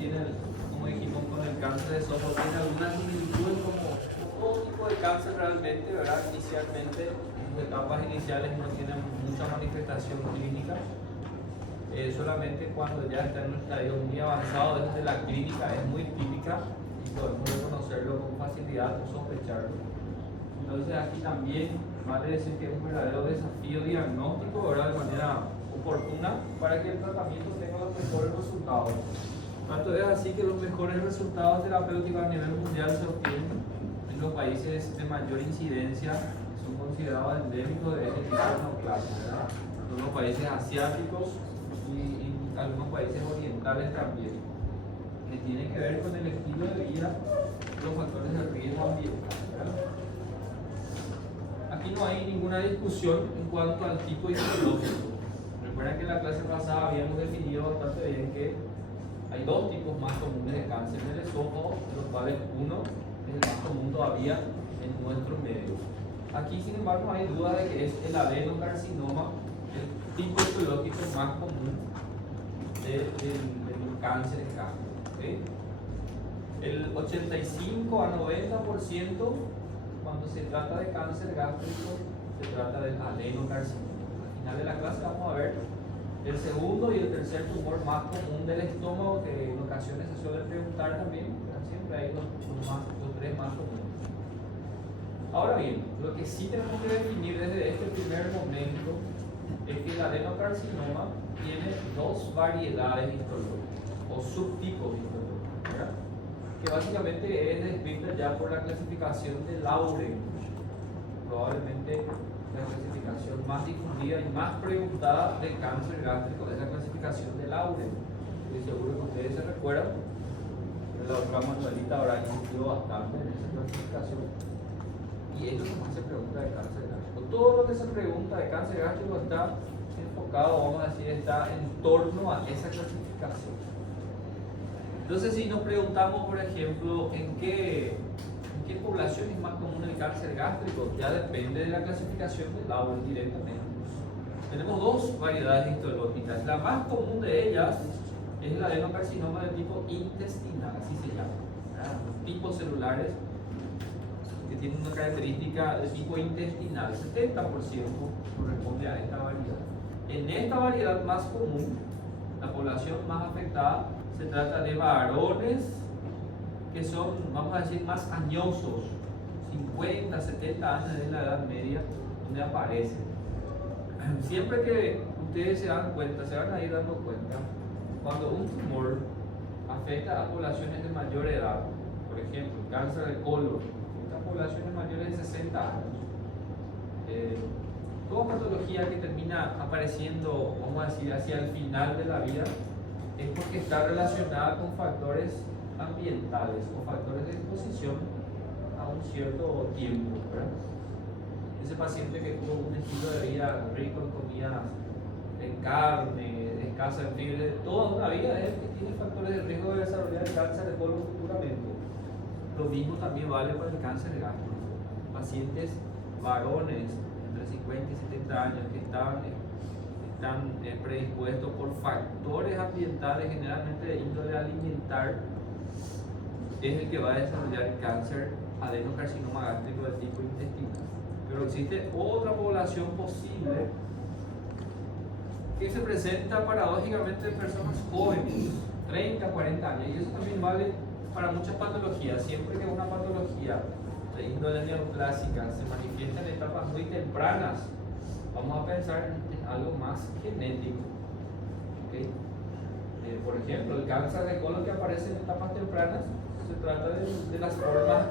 tiene, como dijimos con el cáncer de esófago, tiene algunas similitudes como todo tipo de cáncer realmente, ¿verdad? Inicialmente, en etapas iniciales no tienen mucha manifestación clínica. Solamente cuando ya está en un estadio muy avanzado desde la clínica es muy típica y podemos reconocerlo con facilidad o sospecharlo. Entonces aquí también vale decir que es un verdadero desafío diagnóstico, ¿verdad? De manera oportuna para que el tratamiento tenga los mejores resultados. Tanto es así que los mejores resultados terapéuticos a nivel mundial se obtienen en los países de mayor incidencia, que son considerados endémicos de este tipo de neoplasia, ¿verdad? Son los países asiáticos y algunos países orientales también, que tienen que ver con el estilo de vida, los factores de riesgo ambiental, ¿verdad? Aquí no hay ninguna discusión en cuanto al tipo histológico. Recuerden que en la clase pasada habíamos definido bastante bien que hay dos tipos más comunes de cáncer del esófago, de los cuales uno es el más común todavía en nuestro medio. Aquí, sin embargo, no hay duda de que es el adenocarcinoma, el tipo histológico más común del cáncer gástrico. ¿Okay? El 85 a 90% cuando se trata de cáncer gástrico se trata del adenocarcinoma. Al final de la clase vamos a ver el segundo y el tercer tumor más común del estómago, que en ocasiones se suele preguntar también, pero siempre hay los tres más comunes. Ahora bien, lo que sí tenemos que definir desde este primer momento es que el adenocarcinoma tiene dos variedades histológicas o subtipos histológicos, ¿verdad? Que básicamente es descrita ya por la clasificación de Lauren, probablemente la clasificación más difundida y más preguntada de cáncer gástrico es la clasificación de Lauren. Estoy seguro que ustedes se recuerdan, la doctora Manuelita habrá insistido bastante en esa clasificación. Y es lo que más se pregunta de cáncer gástrico. Todo lo que se pregunta de cáncer gástrico está enfocado, vamos a decir, está en torno a esa clasificación. Entonces, si nos preguntamos, por ejemplo, ¿en qué población es más común el cáncer gástrico? Ya depende de la clasificación de Lauren directamente. Tenemos dos variedades histológicas. La más común de ellas es el adenocarcinoma de tipo intestinal, así se llama, ¿verdad? Los tipos celulares que tienen una característica de tipo intestinal, 70% corresponde a esta variedad. En esta variedad más común, la población más afectada se trata de varones que son, vamos a decir, más añosos, 50, 70 años de la edad media, donde aparecen. Siempre que ustedes se dan cuenta, se van a ir dando cuenta, cuando un tumor afecta a poblaciones de mayor edad, por ejemplo, cáncer de colon, estas poblaciones mayores de 60 años, toda patología que termina apareciendo, vamos a decir, hacia el final de la vida, es porque está relacionada con factores ambientales o factores de exposición a un cierto tiempo, ¿verdad? Ese paciente que tuvo un estilo de vida rico en comidas, en carne, escasa en fibra, toda una vida es el que tiene factores de riesgo de desarrollar el cáncer de colon futuramente. Lo mismo también vale para el cáncer gástrico. Pacientes varones entre 50 y 70 años que están predispuestos por factores ambientales, generalmente de índole alimentar, es el que va a desarrollar el cáncer adenocarcinoma gástrico del tipo intestinal. Pero existe otra población posible que se presenta paradójicamente en personas jóvenes, 30, 40 años, y eso también vale para muchas patologías. Siempre que una patología de índole neoplásica se manifiesta en etapas muy tempranas, vamos a pensar en algo más genético. ¿Okay? Por ejemplo, el cáncer de colon que aparece en etapas tempranas se trata de las formas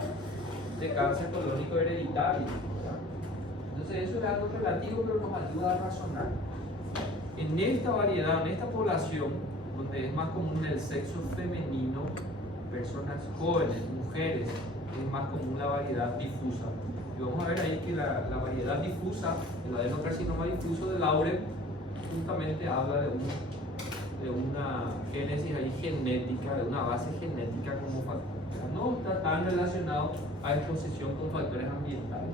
de cáncer colónico hereditario, ¿verdad? Entonces eso es algo relativo, pero nos ayuda a razonar. En esta variedad, en esta población, donde es más común el sexo femenino, personas jóvenes, mujeres, es más común la variedad difusa. Y vamos a ver ahí que la variedad difusa, el adenocarcinoma difuso de Lauren, justamente habla de una génesis ahí genética, de una base genética como factor. No está tan relacionado a exposición con factores ambientales.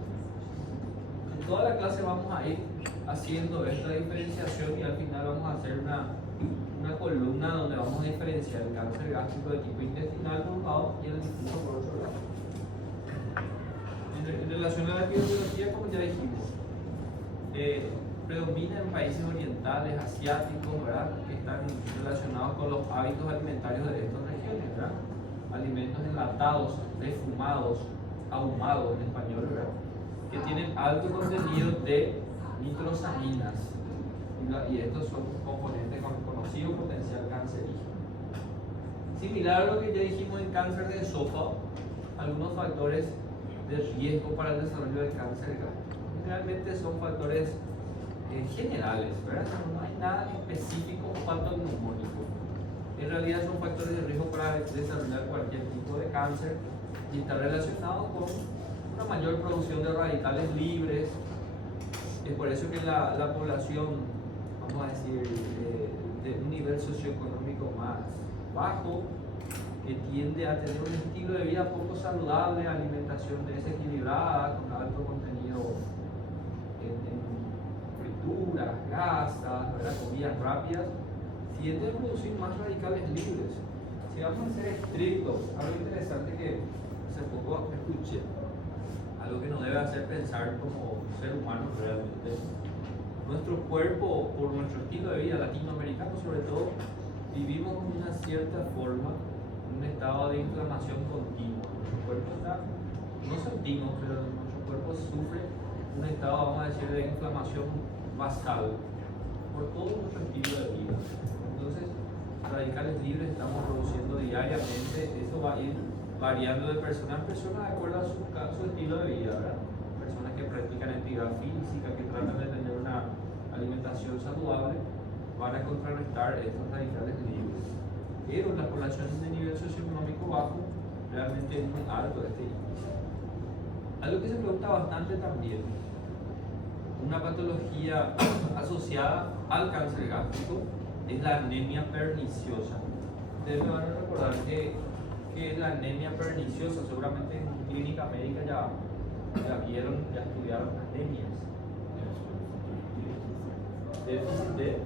En toda la clase vamos a ir haciendo esta diferenciación y al final vamos a hacer una una columna donde vamos a diferenciar el cáncer gástrico de tipo intestinal por un lado y el difuso por otro lado. En relación a la epidemiología, como ya dijimos, predomina en países orientales, asiáticos, ¿verdad?, que están relacionados con los hábitos alimentarios de estas regiones, ¿verdad? Alimentos enlatados, refumados, ahumados en español, ¿verdad?, que tienen alto contenido de nitrosaminas, y estos son componentes con conocido potencial cancerígeno. Similar a lo que ya dijimos en cáncer de esófago, algunos factores de riesgo para el desarrollo de cáncer gástrico. Generalmente son factores generales, ¿verdad? No hay nada específico o patognomónico. En realidad son factores de riesgo para desarrollar cualquier tipo de cáncer y está relacionado con una mayor producción de radicales libres. Es por eso que la población, vamos a decir, de un nivel socioeconómico más bajo, que tiende a tener un estilo de vida poco saludable, alimentación desequilibrada, con alto contenido en frituras, grasas, ¿verdad?, comidas rápidas, tiende a producir más radicales libres. Si vamos a ser estrictos, algo interesante que hace poco escuché, algo que nos debe hacer pensar como ser humanos realmente. Nuestro cuerpo, por nuestro estilo de vida latinoamericano sobre todo, vivimos de una cierta forma en un estado de inflamación continua. Nuestro cuerpo está, no sentimos, pero nuestro cuerpo sufre un estado, vamos a decir, de inflamación basal por todo nuestro estilo de vida. Entonces, radicales libres estamos produciendo diariamente, eso va a ir variando de persona en persona de acuerdo a su estilo de vida, ¿verdad? Personas que practican actividad física, que tratan de tener una alimentación saludable, van a contrarrestar estos radicales libres. Pero las poblaciones de nivel socioeconómico bajo realmente es muy alto este índice. Algo que se pregunta bastante también, una patología asociada al cáncer gástrico es la anemia perniciosa. Ustedes me van a recordar que la anemia perniciosa, seguramente en clínica médica ya vieron, ya estudiaron anemias. Déficit de,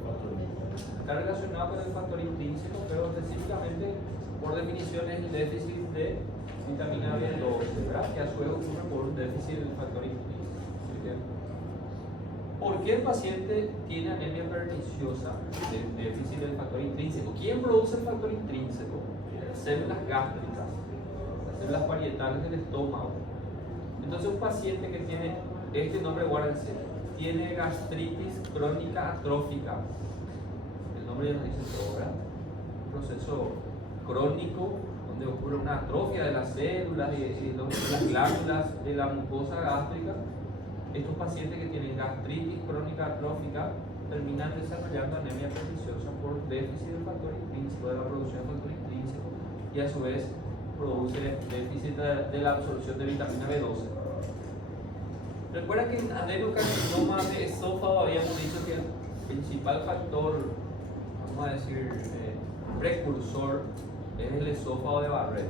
está relacionado con el factor intrínseco, pero específicamente, por definición, es el déficit de vitamina B12, ¿verdad?, que a su vez ocurre por un déficit del factor intrínseco. ¿Por qué el paciente tiene anemia perniciosa del déficit del factor intrínseco? ¿Quién produce el factor intrínseco? Células gástricas, las células parietales del estómago. Entonces, un paciente que tiene este nombre, guárdense, tiene gastritis crónica atrófica. El nombre ya nos dice todo, ¿verdad? Un proceso crónico donde ocurre una atrofia de las células y de las glándulas de la mucosa gástrica. Estos pacientes que tienen gastritis crónica atrófica terminan desarrollando anemia perniciosa por déficit del factor intrínseco, de la producción del factor intrínseco, y a su vez produce déficit de la absorción de vitamina B12. Recuerda que en adenocarcinoma de esófago habíamos dicho que el principal factor, vamos a decir, precursor es el esófago de Barrett.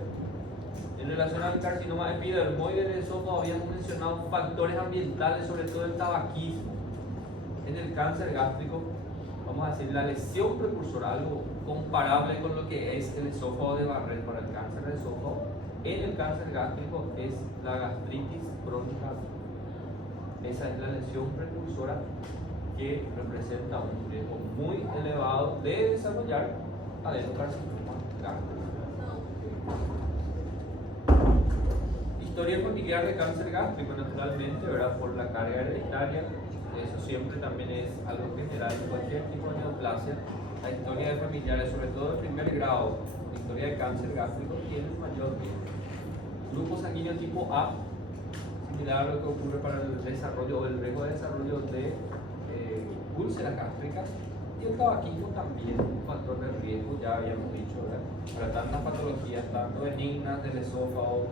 En relación al carcinoma epidermoide del esófago habíamos mencionado factores ambientales, sobre todo el tabaquismo. En el cáncer gástrico, vamos a decir, la lesión precursora, algo comparable con lo que es el esófago de Barrett para el cáncer de esófago, en el cáncer gástrico es la gastritis crónica. Esa es la lesión precursora que representa un riesgo muy elevado de desarrollar adenocarcinoma gástrico. Historia familiar de cáncer gástrico, naturalmente, ¿verdad?, por la carga hereditaria. Eso siempre también es algo general en cualquier tipo de neoplasia. La historia de familiares, sobre todo de primer grado, la historia de cáncer gástrico, tiene mayor riesgo. Grupo sanguíneo tipo A, similar a lo que ocurre para el desarrollo o el riesgo de desarrollo de úlceras gástricas, y el tabaquismo también es un factor de riesgo, ya habíamos dicho, ¿verdad?, para tantas patologías, tanto benignas del esófago,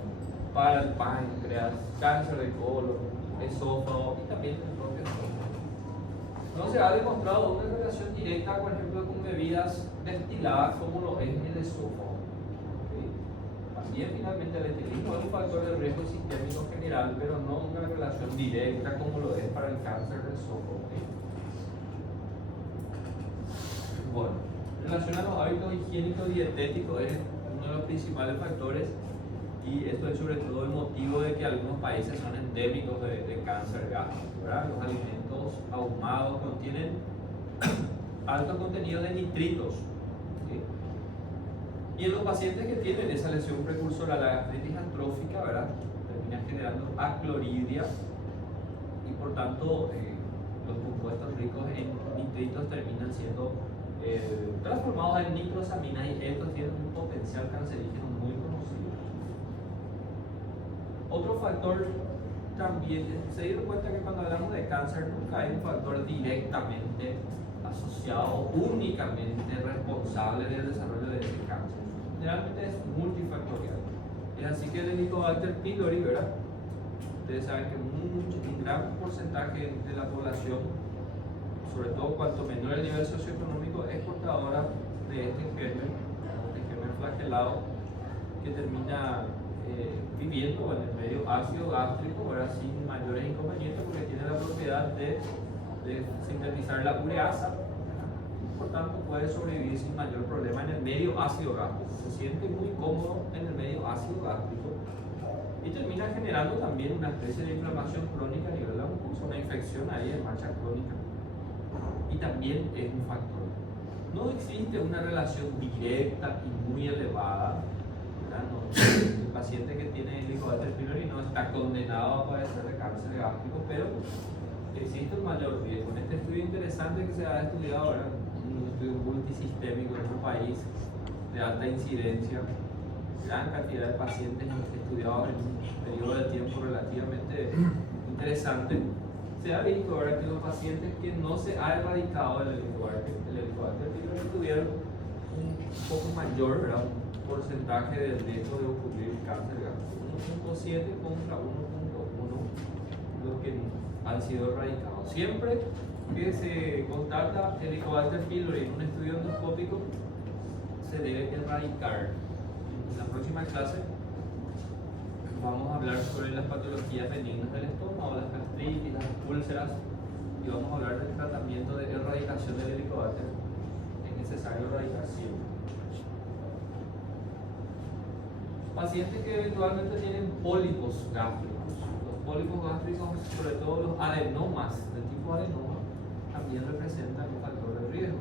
para el páncreas, cáncer de colon, esófago y también el propio esófago. No se ha demostrado una relación directa, por ejemplo, con bebidas destiladas como lo es el esófago. ¿Okay? También finalmente el etilismo es un factor de riesgo sistémico general, pero no una relación directa como lo es para el cáncer de esófago. ¿Okay? Bueno, En relación a los hábitos higiénicos y dietéticos es uno de los principales factores, y esto es sobre todo el motivo de que algunos países son endémicos de cáncer gástrico, ¿verdad? Los alimentos ahumados contienen alto contenido de nitritos, ¿sí? Y en los pacientes que tienen esa lesión precursora a la gastritis antrófica, ¿verdad?, termina generando acloridia, y por tanto los compuestos ricos en nitritos terminan siendo transformados en nitrosaminas, y estos tienen un potencial cancerígeno muy conocido. Otro factor también, se dieron cuenta que cuando hablamos de cáncer nunca hay un factor directamente asociado, únicamente responsable del desarrollo de ese cáncer. Generalmente es multifactorial. Es así que el Helicobacter pylori, ¿verdad? Ustedes saben que un gran porcentaje de la población, sobre todo cuanto menor el nivel socioeconómico, es portadora de este germen flagelado, que termina viviendo en el medio ácido gástrico, ¿verdad?, sin mayores inconvenientes, porque tiene la propiedad de sintetizar la ureasa, ¿verdad? Por tanto puede sobrevivir sin mayor problema en el medio ácido gástrico. Se siente muy cómodo en el medio ácido gástrico y termina generando también una especie de inflamación crónica a nivel de la mucosa, una infección ahí de marcha crónica, y también es un factor. No existe una relación directa y muy elevada, ¿verdad? No, el paciente que tiene Helicobacter pylori no está condenado a padecer de cáncer gástrico, pero existe un mayor riesgo. En este estudio interesante que se ha estudiado ahora, un estudio multisistémico en un país de alta incidencia, gran cantidad de pacientes estudiados en un periodo de tiempo relativamente interesante, se ha visto ahora que los pacientes que no se ha erradicado el Helicobacter pylori tuvieron un poco mayor, ¿verdad?, un porcentaje del riesgo de ocurrir cáncer gástrico, 1.7 contra 1.1 los que han sido erradicados. Siempre que se constata Helicobacter pylori en un estudio endoscópico, se debe erradicar. En la próxima clase vamos a hablar sobre las patologías benignas del estómago, las gastritis, las úlceras, y vamos a hablar del tratamiento de erradicación del Helicobacter. Es necesario erradicar siempre. Pacientes que eventualmente tienen pólipos gástricos. Los pólipos gástricos, sobre todo los adenomas del tipo adenoma, también representan un factor de riesgo.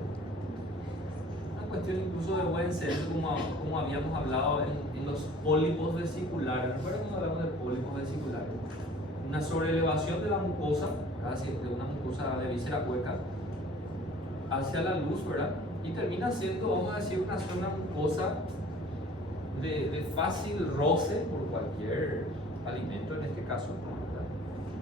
Una cuestión incluso de buen senso, como habíamos hablado en los pólipos vesiculares. ¿Recuerdan cuando hablamos de pólipos vesiculares? Una sobreelevación de la mucosa, de una mucosa de víscera hueca hacia la luz, ¿verdad? Y termina siendo, vamos a decir, una zona mucosa de fácil roce por cualquier alimento, en este caso, ¿verdad?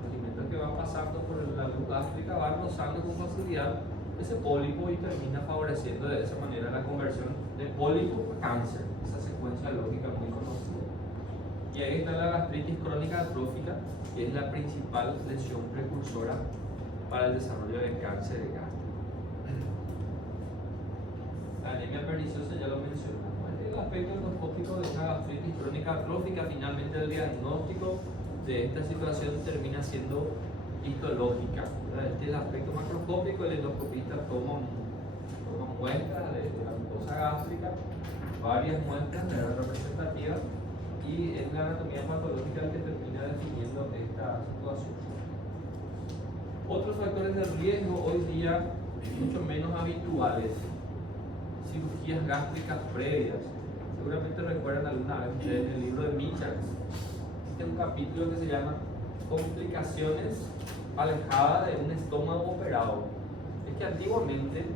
Los alimentos que van pasando por la luz gástrica van rozando con facilidad ese pólipo y termina favoreciendo de esa manera la conversión de pólipo a cáncer, esa secuencia lógica muy conocida. Y ahí está la gastritis crónica atrófica, que es la principal lesión precursora para el desarrollo de cáncer gástrico. La anemia perniciosa ya lo mencionamos. Este es el aspecto endoscópico de una gastritis crónica atrófica. Finalmente el diagnóstico de esta situación termina siendo histológica. Este es el aspecto macroscópico. El endoscopista toma muestras de la mucosa gástrica, varias muestras de la representativa, y es la anatomía patológica el que termina definiendo esta situación. Otros factores de riesgo hoy día mucho menos habituales: cirugías gástricas previas. Seguramente recuerdan alguna vez ustedes el libro de Michels. Existe un capítulo que se llama Complicaciones alejadas de un estómago operado. Es que antiguamente,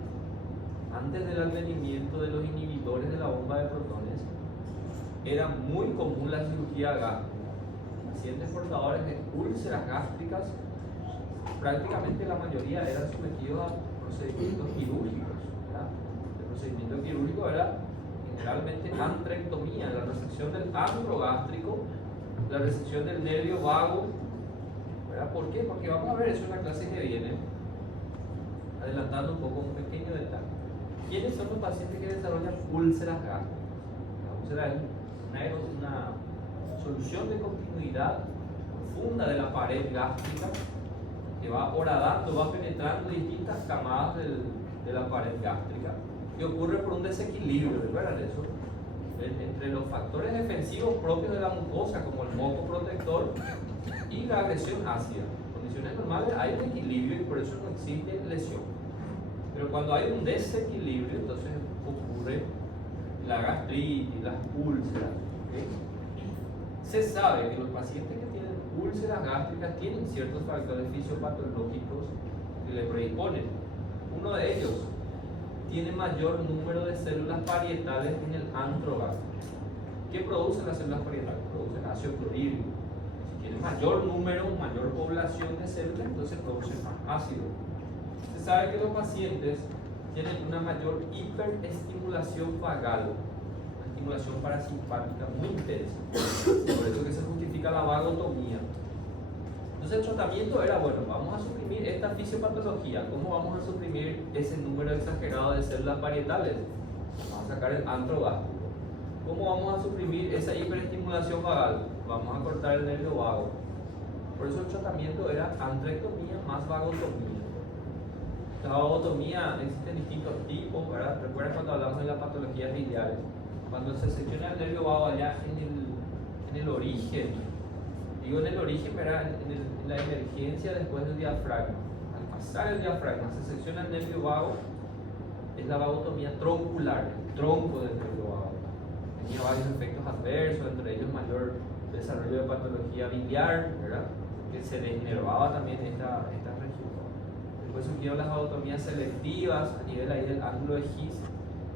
antes del advenimiento de los inhibidores de la bomba de protones, era muy común la cirugía gástrica. Pacientes portadores de úlceras gástricas, prácticamente la mayoría eran sometidos a procedimientos quirúrgicos, ¿verdad? El procedimiento quirúrgico era generalmente antrectomía, la resección del antro gástrico, la resección del nervio vago, ¿verdad? ¿Por qué? Porque vamos a ver eso en la clase que viene, adelantando un poco un pequeño detalle. ¿Quiénes son los pacientes que desarrollan úlceras gástricas? La úlcera es una solución de continuidad profunda de la pared gástrica que va horadando, va penetrando distintas camadas de la pared gástrica, y ocurre por un desequilibrio, ¿verdad? Eso, entre los factores defensivos propios de la mucosa, como el moco protector y la agresión ácida. En condiciones normales hay un equilibrio y por eso no existe lesión. Pero cuando hay un desequilibrio, entonces ocurre la gastritis, las úlceras. ¿Okay? Se sabe que los pacientes que tienen úlceras gástricas tienen ciertos factores fisiopatológicos que le predisponen. Uno de ellos tiene mayor número de células parietales en el antro gástrico. ¿Qué producen las células parietales? Producen ácido clorhídrico. Si tiene mayor número, mayor población de células, entonces producen más ácido. Se sabe que los pacientes tienen una mayor hiperestimulación vagal, una estimulación parasimpática muy intensa. Por eso que se justifica la vagotomía. Entonces el tratamiento era, bueno, vamos a suprimir esta fisiopatología. ¿Cómo vamos a suprimir ese número exagerado de células parietales? Vamos a sacar el antro gástrico. ¿Cómo vamos a suprimir esa hiperestimulación vagal? Vamos a cortar el nervio vago. Por eso el tratamiento era antrectomía más vagotomía. La vagotomía existen distintos tipos, ¿verdad? Recuerda cuando hablamos de las patologías biliares. Cuando se secciona el nervio vago allá en el origen, digo en el origen, ¿verdad? En la emergencia después del diafragma. Al pasar el diafragma se secciona el nervio vago, es la vagotomía troncular, el tronco del nervio vago. Tenía varios efectos adversos, entre ellos mayor desarrollo de patología biliar, ¿verdad? Que se denervaba también esta región. Después surgieron las vagotomías selectivas a nivel ahí del ángulo de His,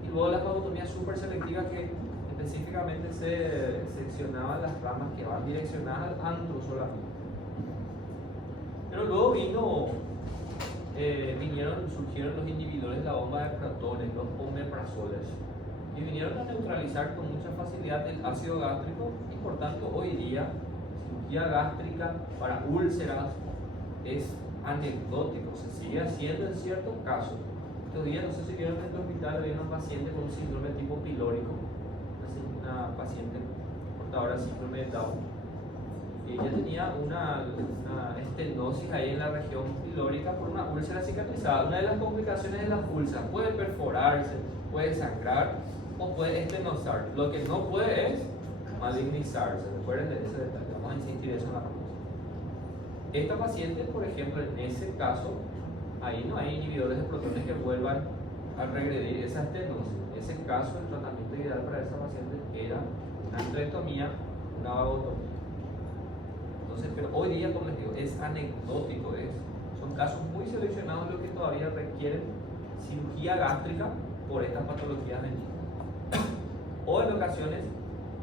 y luego las vagotomías súper selectivas que específicamente se seccionaban las ramas que van direccionadas al antro solamente. Pero luego surgieron los inhibidores de la bomba de protones, los omeprazoles, y vinieron a neutralizar con mucha facilidad el ácido gástrico, y por tanto hoy día cirugía gástrica para úlceras es anecdótico, se sigue haciendo en ciertos casos. Estos días, no sé si vieron en el hospital, había una paciente con síndrome tipo pilórico, una paciente portadora de síndrome de Down, y ella tenía una estenosis ahí en la región pilórica por una úlcera cicatrizada. Una de las complicaciones de las úlceras puede perforarse, puede sangrar o puede estenosar. Lo que no puede es malignizarse. Recuerden de ese detalle, vamos a insistir eso en la próxima. Esta paciente, por ejemplo, en ese caso, ahí no hay inhibidores de protones que vuelvan a regredir esa estenosis. En ese caso, el tratamiento ideal para esa paciente era una antrectomía, una vagotomía. Entonces, pero hoy día, como les digo, es anecdótico, son casos muy seleccionados los que todavía requieren cirugía gástrica por estas patologías benignas. O en ocasiones,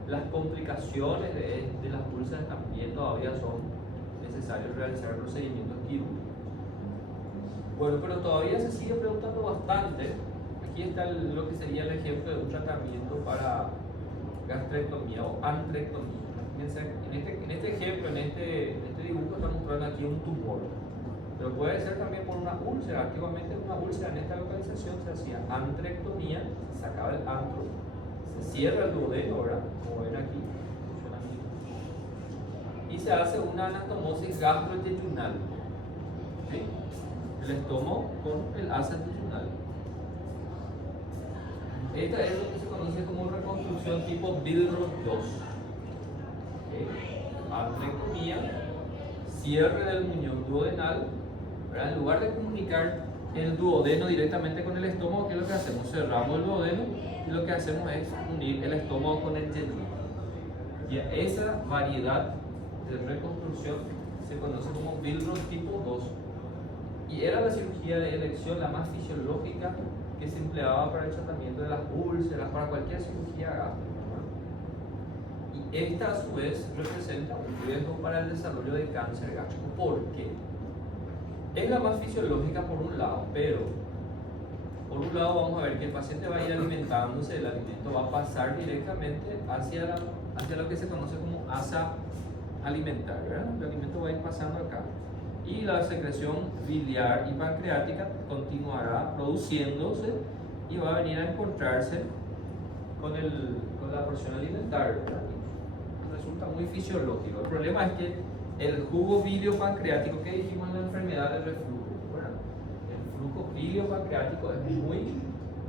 las complicaciones de las úlceras también todavía son necesarios realizar procedimientos quirúrgicos. Bueno, pero todavía se sigue preguntando bastante. Aquí está lo que sería el ejemplo de un tratamiento para gastrectomía o antrectomía. En este ejemplo, en este dibujo, está mostrando aquí un tumor, pero puede ser también por una úlcera. Activamente una úlcera en esta localización se hacía antrectomía, se sacaba el antro, se cierra el duodeno, ¿verdad? Como ven aquí, funciona así, y se hace una anastomosis gastrointestinal, ¿sí? El estómago con el asa intestinal. Esta es lo que se conoce como reconstrucción tipo Billroth 2. Antrectomía, cierre del muñón duodenal, ¿verdad? En lugar de comunicar el duodeno directamente con el estómago, ¿qué es lo que hacemos? Cerramos el duodeno y lo que hacemos es unir el estómago con el yeyuno. Y esa variedad de reconstrucción se conoce como Billroth tipo 2. Y era la cirugía de elección la más fisiológica que se empleaba para el tratamiento de las úlceras, para cualquier cirugía gástrica. Y esta a su vez representa un riesgo para el desarrollo de cáncer gástrico. ¿Por qué? Es la más fisiológica por un lado, pero por un lado vamos a ver que el paciente va a ir alimentándose, el alimento va a pasar directamente hacia lo que se conoce como asa alimentaria, ¿verdad? El alimento va a ir pasando acá y la secreción biliar y pancreática continuará produciéndose y va a venir a encontrarse con la porción alimentaria, ¿verdad? Resulta muy fisiológico. El problema es que el jugo biliopancreático que dijimos en la enfermedad del reflujo, ¿verdad? El flujo biliopancreático es muy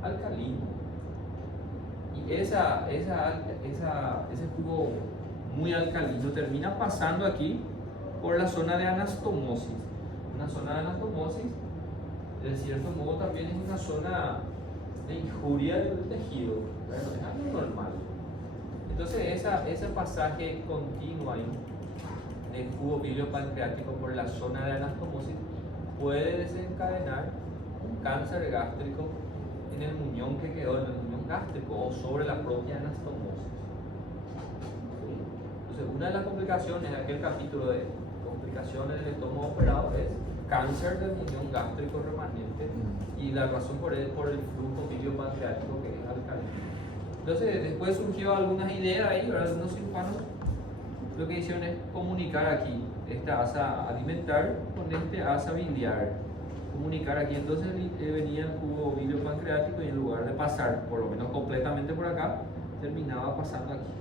alcalino. Y ese jugo muy alcalino termina pasando aquí por la zona de anastomosis. Una zona de anastomosis, de cierto modo, también es una zona de injuria del tejido, ¿verdad? Es algo normal. Entonces, ese pasaje continuo ahí del jugo biliopancreático por la zona de anastomosis puede desencadenar un cáncer gástrico en el muñón que quedó, en el muñón gástrico o sobre la propia anastomosis. ¿Sí? Entonces, una de las complicaciones de aquel capítulo de complicaciones del estómago operado es cáncer del muñón gástrico remanente y la razón por el flujo biliopancreático que es alcalino. Entonces, después surgió algunas ideas ahí, ¿verdad? Algunos cirujanos lo que hicieron es comunicar aquí esta asa alimentar con este asa biliar. Comunicar aquí, entonces venía el jugo biliopancreático y en lugar de pasar por lo menos completamente por acá, terminaba pasando aquí.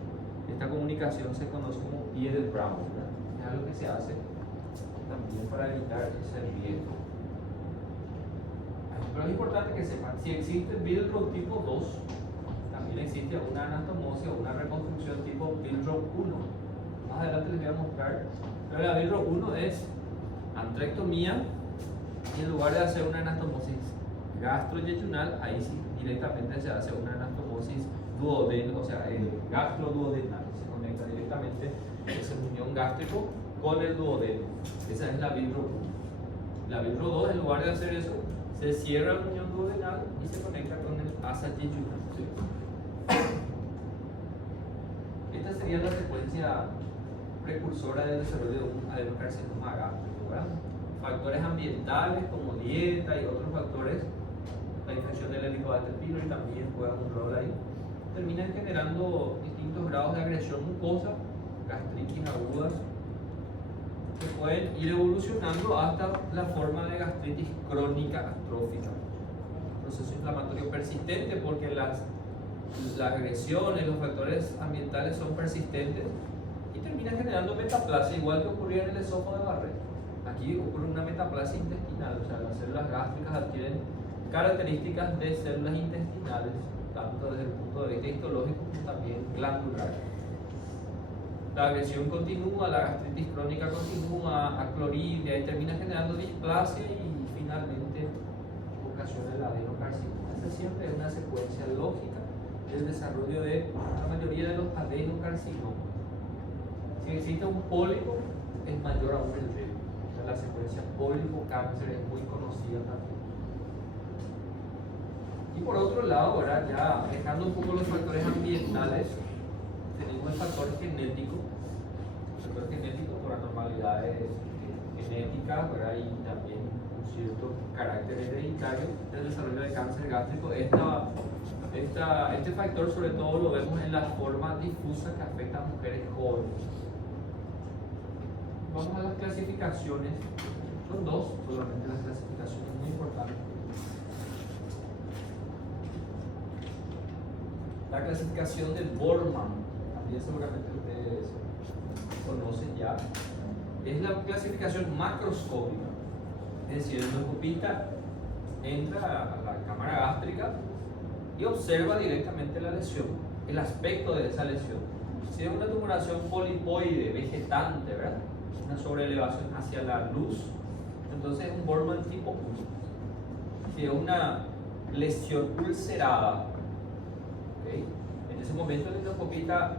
Esta comunicación se conoce como pie de Brown, ¿verdad? Es algo que se hace también para evitar ese riesgo. Pero es importante que sepan, si existe Billroth tipo 2, también existe una anastomosis o una reconstrucción tipo Billroth 1. Más adelante les voy a mostrar. Pero la Billroth 1 es antrectomía y en lugar de hacer una anastomosis gastroyeyunal, ahí sí directamente se hace una anastomosis duodenal, o sea, el gastroduodenal. Se conecta directamente ese muñón gástrico con el duodeno. Esa es la Billroth 1. La Billroth 2, en lugar de hacer eso, se cierra el muñón duodenal y se conecta con el asa yeyunal. ¿Sí? Esta sería la secuencia precursora del desarrollo de un adenocarcinoma gástrico, ¿verdad? Factores ambientales como dieta y otros factores, la infección del Helicobacter pylori también juega un rol ahí, terminan generando distintos grados de agresión mucosa, gastritis agudas, que pueden ir evolucionando hasta la forma de gastritis crónica astrófica. Proceso inflamatorio persistente porque las agresiones, los factores ambientales son persistentes y termina generando metaplasia, igual que ocurría en el esófago de Barrett. Aquí ocurre una metaplasia intestinal, o sea, las células gástricas adquieren características de células intestinales, tanto desde el punto de vista histológico como también glandular. La agresión continúa, la gastritis crónica continúa, acloridia y termina generando displasia y finalmente ocasiona el adenocarcinoma. Esa siempre es una secuencia lógica del desarrollo de la mayoría de los adenocarcinomas. Si existe un pólipo, es mayor aún el riesgo. O sea, la secuencia pólipo-cáncer es muy conocida también. Y por otro lado, ¿verdad? Ya dejando un poco los factores ambientales, tenemos el factor genético por anormalidades genéticas, ¿verdad? Y también un cierto carácter hereditario del desarrollo de cáncer gástrico. Este factor sobre todo lo vemos en la forma difusa que afecta a mujeres jóvenes. Vamos a las clasificaciones, son dos solamente las clasificaciones muy importantes. La clasificación de Borman, también seguramente ustedes conocen ya, es la clasificación macroscópica. Es decir, el endoscopista entra a la cámara gástrica y observa directamente la lesión, el aspecto de esa lesión. Si es una tumoración polipoide, vegetante, ¿verdad? Una sobreelevación hacia la luz, entonces es un Borman tipo 1. Si es una lesión ulcerada, ¿okay? En ese momento el endoscopista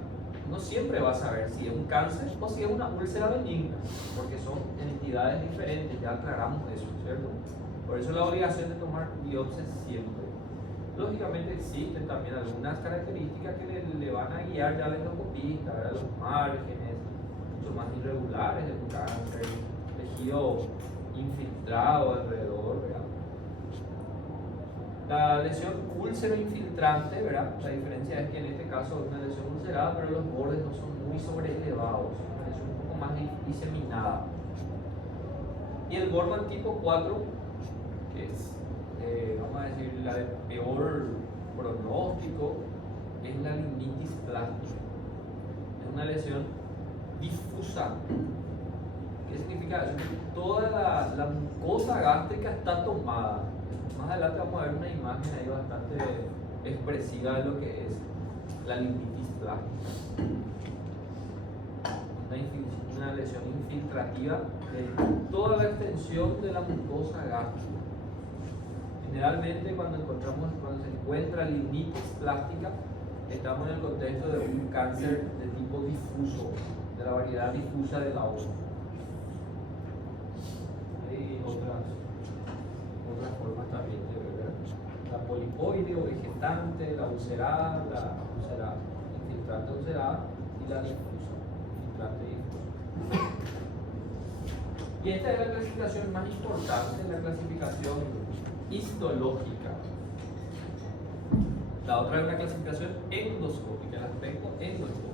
no siempre va a saber si es un cáncer o si es una úlcera benigna, porque son entidades diferentes, ya aclaramos eso, ¿cierto? Por eso la obligación de tomar biopsias siempre. Lógicamente existen también algunas características que le van a guiar ya al endoscopista, ¿verdad? Los márgenes mucho más irregulares de un cáncer, tejido infiltrado alrededor, ¿verdad? La lesión úlcero infiltrante, ¿verdad? La diferencia es que en este caso es una lesión ulcerada, pero los bordes no son muy sobreelevados, es una lesión un poco más diseminada. Y el Borman tipo 4, que es, vamos a decir, la de peor pronóstico, es la limnitis plástica. Es una lesión difusa. ¿Qué significa eso? Toda la mucosa gástrica está tomada. Más adelante vamos a ver una imagen ahí bastante expresiva de lo que es la limpitis plástica. Una lesión infiltrativa de toda la extensión de la mucosa gástrica. Generalmente cuando se encuentra limpitis plástica, estamos en el contexto de un cáncer de tipo difuso, de la variedad difusa de la obra. Hay otras formas también de ver: la polipoide o vegetante, la ulcerada, infiltrante ulcerada y la difusa, infiltrante difusa. Y esta es la clasificación más importante, la clasificación histológica. La otra es una clasificación endoscópica, el aspecto endoscópico.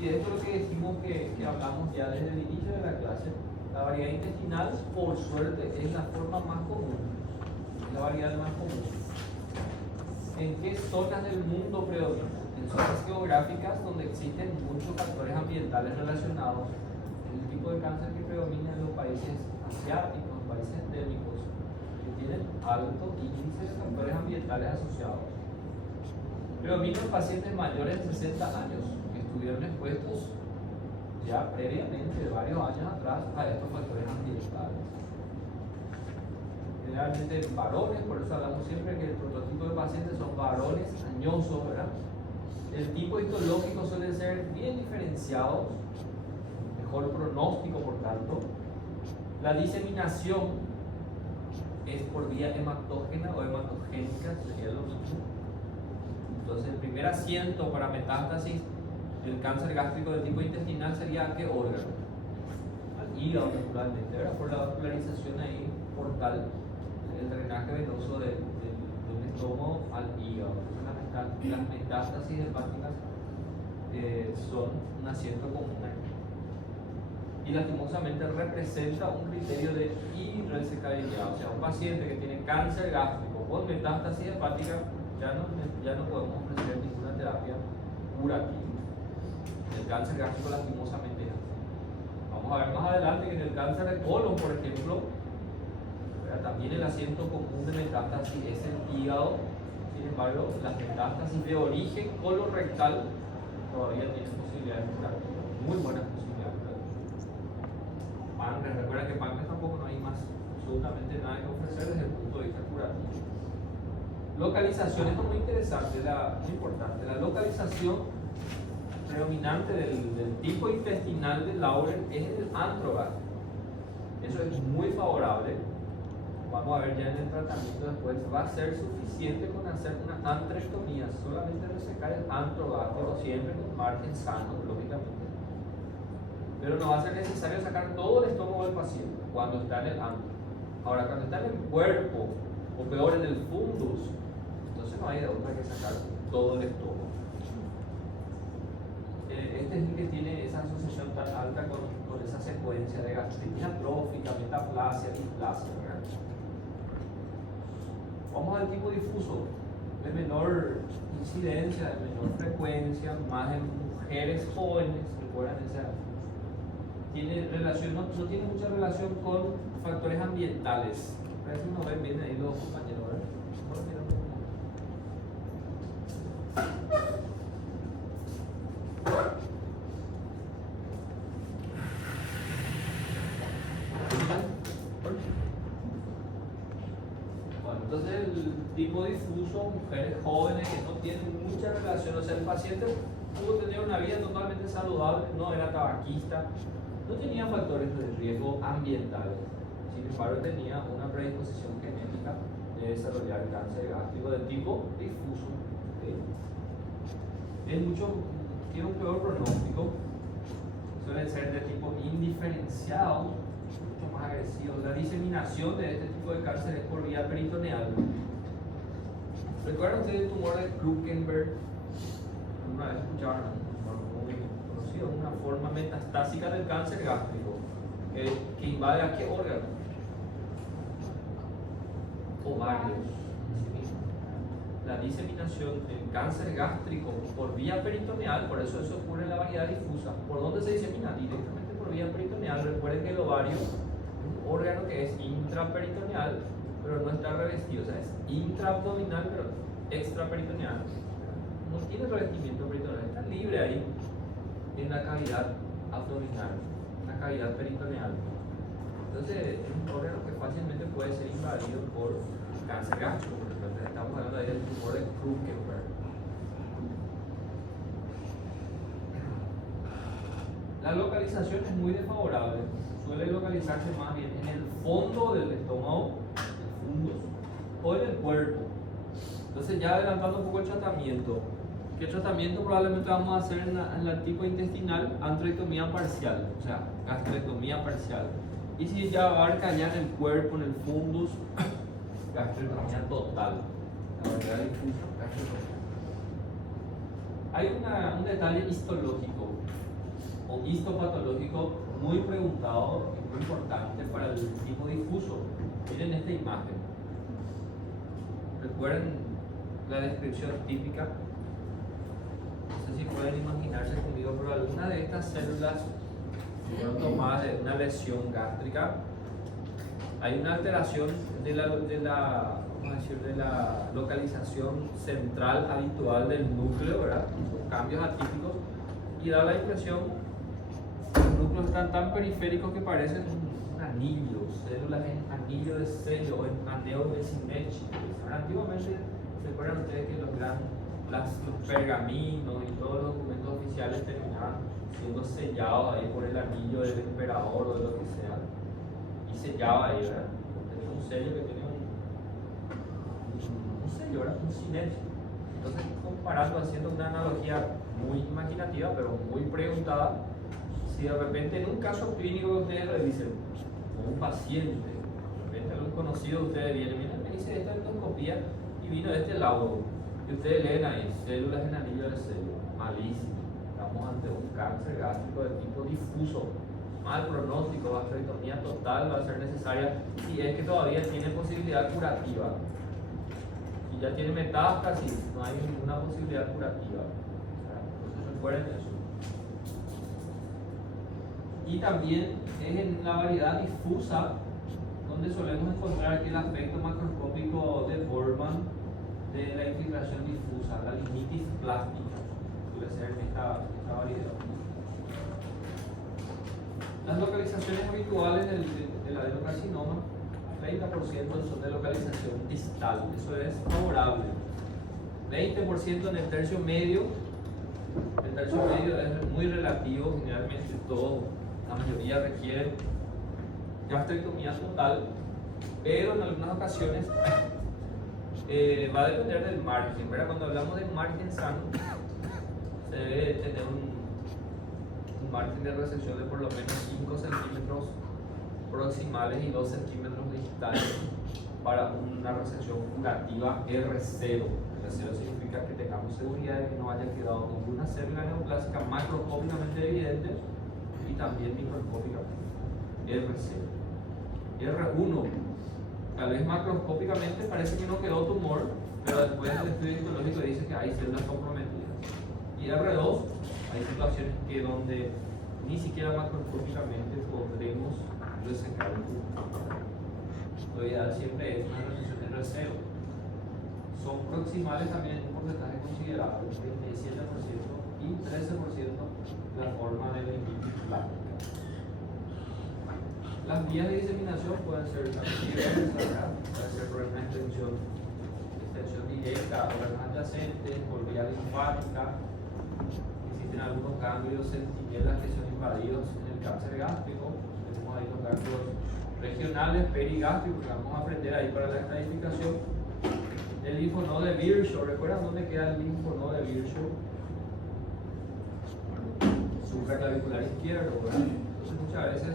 Y de esto es lo que decimos que hablamos ya desde el inicio de la clase. La variedad intestinal, por suerte, es la forma más común, es la variedad más común. ¿En qué zonas del mundo predomina? En zonas geográficas donde existen muchos factores ambientales relacionados. El tipo de cáncer que predomina en los países asiáticos, países endémicos, que tienen alto índice de factores ambientales asociados. Predominan pacientes mayores de 60 años que estuvieron expuestos ya previamente, de varios años atrás, a estos factores ambientales. Generalmente varones, por eso hablamos siempre que el prototipo de pacientes son varones añosos, ¿verdad? El tipo histológico suele ser bien diferenciado, mejor pronóstico por tanto. La diseminación es por vía hematógena o hematogénica, sería lo mismo. Entonces el primer asiento para metástasis del cáncer gástrico de tipo intestinal sería ¿a qué órgano? Al hígado, naturalmente, ¿verdad? Por la vascularización ahí portal, el drenaje venoso del estómago al hígado. Las metástasis hepáticas son un asiento común aquí. Y lastimosamente representa un criterio de irresecabilidad. O sea, un paciente que tiene cáncer gástrico con metástasis hepática ya no podemos ofrecer ninguna terapia curativa. El cáncer gástrico lastimosamente es así. Vamos a ver más adelante que en el cáncer de colon, por ejemplo, también el asiento común de metástasis es el hígado. Sin embargo, las metástasis de origen colorectal todavía tienen posibilidades curativas, muy buenas posibilidades curativas. Páncreas, recuerda que páncreas tampoco no hay más absolutamente nada que ofrecer desde el punto de vista curativo. Localización, esto es muy interesante, muy importante. La localización predominante del tipo intestinal del Lauren es el antrogástrico. Eso es muy favorable. Vamos a ver ya en el tratamiento después. Va a ser suficiente con hacer una antrectomía, solamente resecar el antrogástrico, siempre con margen sano, lógicamente. Pero no va a ser necesario sacar todo el estómago del paciente cuando está en el antro. Ahora, cuando está en el cuerpo, o peor en el fundus, entonces no hay de otra que sacar todo el estómago. Este es el que tiene esa asociación tan alta con esa secuencia de gastritis atrófica, metaplasia, displasia, ¿verdad? Vamos al tipo difuso, de menor incidencia, de menor frecuencia, más en mujeres jóvenes, recuerdan esa. Tiene relación, no tiene mucha relación con factores ambientales. A ver si uno ve bien ahí los compañeros, ¿verdad? Entonces el tipo difuso, mujeres jóvenes que no tienen mucha relación, o sea, el paciente pudo tener una vida totalmente saludable, no era tabaquista, no tenía factores de riesgo ambientales, sin embargo tenía una predisposición genética de desarrollar cáncer gástrico de tipo difuso. Tiene un peor pronóstico, suelen ser de tipo indiferenciado, mucho más agresivos. La diseminación de este tipo de cáncer es por vía peritoneal. ¿Recuerdan ustedes el tumor de Krukenberg? ¿Alguna vez escucharon? Un tumor muy conocido, una forma metastásica del cáncer gástrico que invade a qué órgano? Ovarios. La diseminación del cáncer gástrico por vía peritoneal, por eso ocurre en la variedad difusa. ¿Por dónde se disemina? Directamente por vía peritoneal. Recuerden que el ovario es un órgano que es intraperitoneal, pero no está revestido, o sea, es intraabdominal, pero extraperitoneal. No tiene revestimiento peritoneal, está libre ahí en la cavidad abdominal, en la cavidad peritoneal. Entonces, es un órgano que fácilmente puede ser invadido por cáncer gástrico, por ejemplo. Estamos hablando ahí del tumor de Krukenberg. La localización es muy desfavorable, suele localizarse más bien en el fondo del estómago, el fundus, o en el cuerpo. Entonces, ya adelantando un poco el tratamiento, ¿qué tratamiento probablemente vamos a hacer en el tipo intestinal? Antroectomía parcial, o sea, gastrectomía parcial. Y si ya abarca ya en el cuerpo, en el fundus, gastrectomía total. La variedad difusa, gastrectomía. Hay un detalle histológico o histopatológico muy preguntado y muy importante para el tipo difuso. Miren esta imagen. Recuerden la descripción típica. No sé si pueden imaginarse conmigo, pero alguna de estas células fueron tomadas de una lesión gástrica. Hay una alteración de la localización central habitual del núcleo, ¿verdad? Son cambios atípicos y da la impresión que los núcleos están tan periféricos que parecen un anillo, células en anillo de sello o en aneo de Simechi. Antiguamente, ¿se acuerdan ustedes que los pergaminos y todos los documentos oficiales terminaban siendo sellados ahí por el anillo del emperador o de lo que sea? Y sellaba ahí, ¿verdad? Tenía un sello que tenía un sello, ¿verdad? Un silencio. Entonces, comparando, haciendo una analogía muy imaginativa, pero muy preguntada, si de repente en un caso clínico ustedes le dicen, o un paciente, de repente algún conocido de ustedes viene, mira, me dice esta endoscopía y vino de este lado, y ustedes leen ahí, células en anillo de sello, malísimo. Estamos ante un cáncer gástrico de tipo difuso, mal pronóstico, gastrectomía total va a ser necesaria si es que todavía tiene posibilidad curativa. Si ya tiene metástasis, no hay ninguna posibilidad curativa. Entonces recuerden eso. Y también es en la variedad difusa donde solemos encontrar el aspecto macroscópico de Bormann de la infiltración difusa, la limnitis plástica, suele ser en esta variedad. Las localizaciones habituales del adenocarcinoma, 30% son de localización distal, eso es favorable. 20% en el tercio medio, el tercio medio es muy relativo, generalmente la mayoría requieren gastrectomía total, pero en algunas ocasiones va a depender del margen, ¿verdad? Cuando hablamos de margen sano, se debe tener un margen de resección de por lo menos 5 centímetros proximales y 2 centímetros distales para una resección curativa R0. R0 significa que tengamos seguridad de que no haya quedado ninguna célula neoplásica macroscópicamente evidente y también microscópicamente. R0. R1, tal vez macroscópicamente parece que no quedó tumor, pero después el estudio histológico dice que hay células comprometidas. Y R2, hay situaciones que donde ni siquiera macroscópicamente podremos resecar el tumor. Lo ideal siempre es una resección R0. Son proximales también en un porcentaje considerable, 27% y 13% la forma de la limnitis plástica. Las vías de diseminación pueden ser directas, puede ser por una extensión directa o adyacente, por vía linfática. Existen algunos ganglios centinelas que son invadidos en el cáncer gástrico. Tenemos ahí los ganglios regionales perigástricos que vamos a aprender ahí para la estratificación. El linfonodo de Virchow, ¿recuerdan dónde queda el linfonodo de Virchow? Supraclavicular izquierdo, ¿verdad? Entonces muchas veces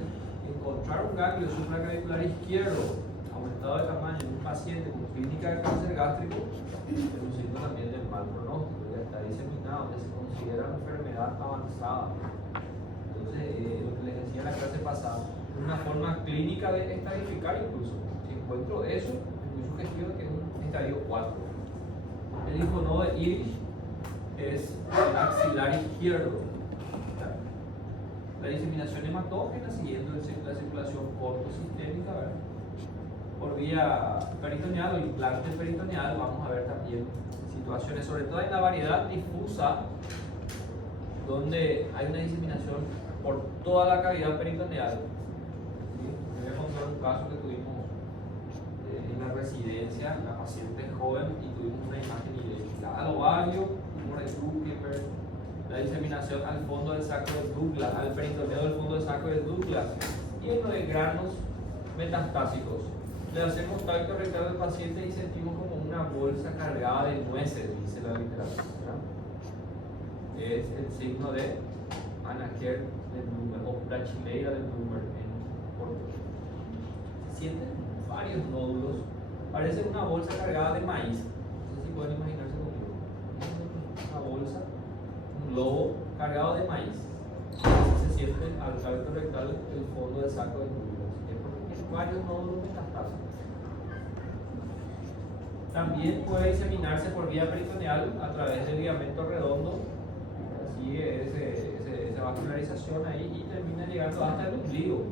encontrar un ganglio supraclavicular izquierdo aumentado de tamaño en un paciente con clínica de cáncer gástrico es un signo también del mal pronóstico, ya está diseminado, ya se considera una enfermedad avanzada. Entonces, lo que les decía en la clase pasada, una forma clínica de estadificar incluso. Si encuentro eso, es muy sugestivo que es un estadio 4. El linfonodo de Irish es el axilar izquierdo. la diseminación hematógena siguiendo la circulación portosistémica, ¿verdad? Por vía peritoneal o implante peritoneal. Vamos a ver también situaciones, sobre todo en la variedad difusa, donde hay una diseminación por toda la cavidad peritoneal. ¿Sí? Me voy a contar un caso que tuvimos en la residencia, la paciente joven, y tuvimos una imagen idéntica al ovario, tumor de Zuckerberg, la diseminación al fondo del saco de Douglas, al peritoneo del fondo del saco de Douglas, lleno de granos metastásicos. Le hacemos tacto rectal al paciente y sentimos como una bolsa cargada de nueces, dice la literatura, ¿verdad? Es el signo de Anaker de Blumer o Brachymeria de Blumer en portugués. Se sienten varios nódulos, parece una bolsa cargada de maíz. No sé si pueden imaginarse conmigo. Una bolsa, un globo cargado de maíz. Así se siente al tacto rectal el fondo del saco de Douglas. Tiene varios nódulos metastásicos. También puede diseminarse por vía peritoneal a través del ligamento redondo. Sigue esa vascularización ahí y termina llegando hasta el ombligo.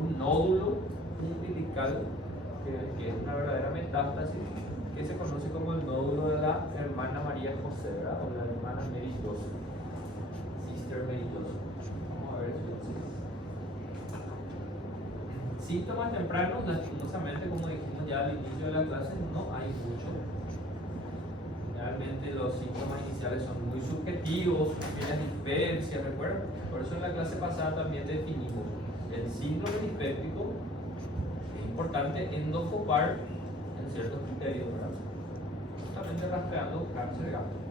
Un nódulo umbilical que es una verdadera metástasis, que se conoce como el nódulo de la hermana María José, ¿verdad? O la hermana Mary Joseph, Sister Mary Joseph. Vamos a ver si lo sigue. Síntomas tempranos, lastimosamente, como dijimos ya al inicio de la clase, no hay mucho. Generalmente los síntomas iniciales son muy subjetivos, tienen dispersia, ¿recuerdan? Por eso en la clase pasada también definimos el síndrome dispéptico. Es importante endoscopar en ciertos criterios, ¿verdad? Justamente rastreando cáncer gástrico.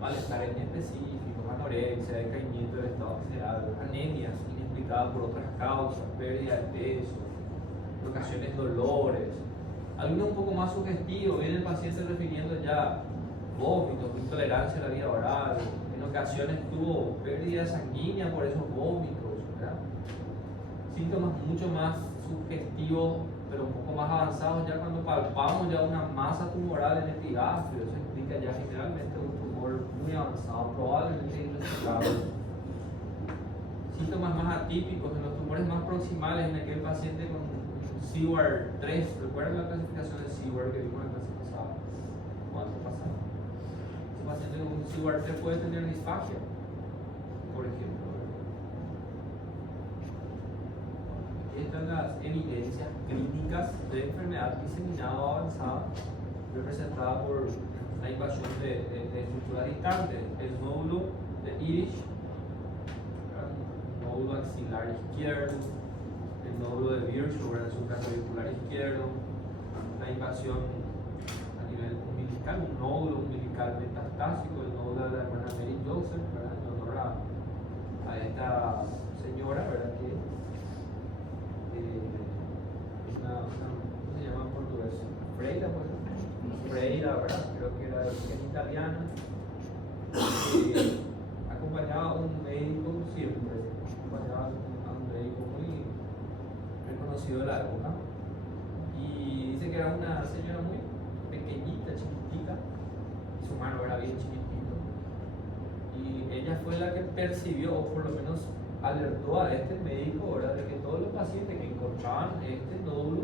Malestar específico, anorexia, decaimiento del estado general, anemias inexplicadas por otras causas, pérdida de peso, en ocasiones dolores. Algunos un poco más sugestivos, viene el paciente refiriendo ya vómitos, intolerancia a la vía oral, en ocasiones tuvo pérdida sanguínea por esos vómitos, ¿verdad? Síntomas mucho más sugestivos, pero un poco más avanzados ya cuando palpamos ya una masa tumoral en epigastrio. Eso implica ya generalmente un tumor muy avanzado, probablemente irresecable. Síntomas más atípicos en los tumores más proximales, en aquel paciente con Seward 3, ¿recuerdan la clasificación de Seward que vimos en la clase pasada? ¿Cuánto pasado? Ese paciente con Seward 3 puede tener disfagia, por ejemplo. Están las evidencias clínicas de enfermedad diseminada o avanzada, representada por la invasión de estructuras distantes, el nódulo de Irish, el nódulo axilar izquierdo, el nódulo de Virchow, el supracelular izquierdo, la invasión a nivel umbilical, un nódulo umbilical metastásico, el nódulo de la hermana Mary Joseph, ¿verdad? En honor a esta señora, ¿verdad? Que ¿cómo se llama en portugués? Freira, pues. Freira, ¿verdad? Creo que era de origen italiana. Acompañaba a un médico siempre, acompañaba a un médico muy reconocido de la época. Y dice que era una señora muy pequeñita, chiquitita, y su mano era bien chiquitito. Y ella fue la que percibió, o por lo menos alertó a este médico, ¿verdad?, de que todos los pacientes que encontraban este nódulo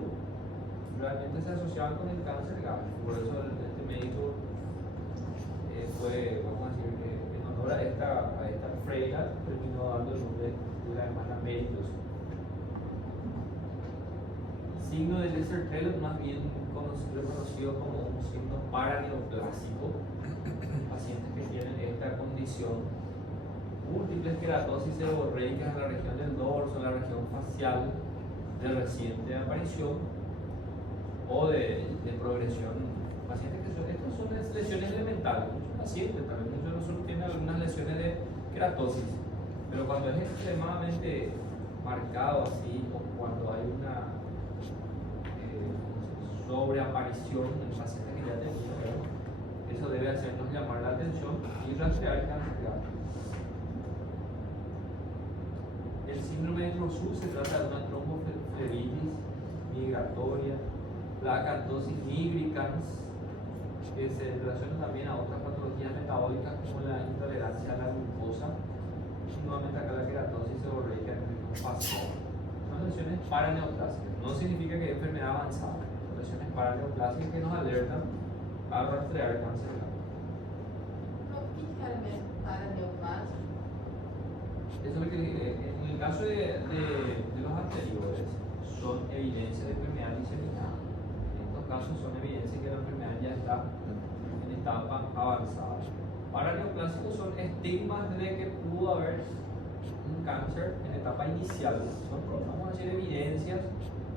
realmente se asociaban con el cáncer gástrico. Por eso este médico fue, vamos a decir, que en honor a esta Freira terminó dando el nombre de la hermana Mary Joseph. Signo de Lesser-Taylor, más bien reconocido como un signo paraneoplásico. Pacientes que tienen esta condición, múltiples queratosis seborreicas en la región del dorso, en la región facial, de reciente aparición o de progresión. Pacientes que estos son lesiones elementales. Muchos pacientes, también muchos de nosotros tienen algunas lesiones de queratosis, pero cuando es extremadamente marcado así, o cuando hay una sobreaparición en pacientes que ya tenían, ¿verdad?, eso debe hacernos llamar la atención y rastrear el cáncer gástrico. El síndrome de Trousseau se trata de una tromboflebitis migratoria, la acanthosis nigricans, que se relaciona también a otras patologías metabólicas como la intolerancia a la glucosa nuevamente acá la queratosis seborreica en el pasado. Son lesiones paraneoplásicas. No significa que hay enfermedad avanzada. Son lesiones paraneoplásicas que nos alertan a rastrear cáncer de garganta. Eso es lo que en el caso de los anteriores son evidencias de enfermedad diseminada. En estos casos son evidencias que la enfermedad ya está en etapa avanzada. Paraneoplásicos son estigmas de que pudo haber un cáncer en etapa inicial. Son, vamos a decir, evidencias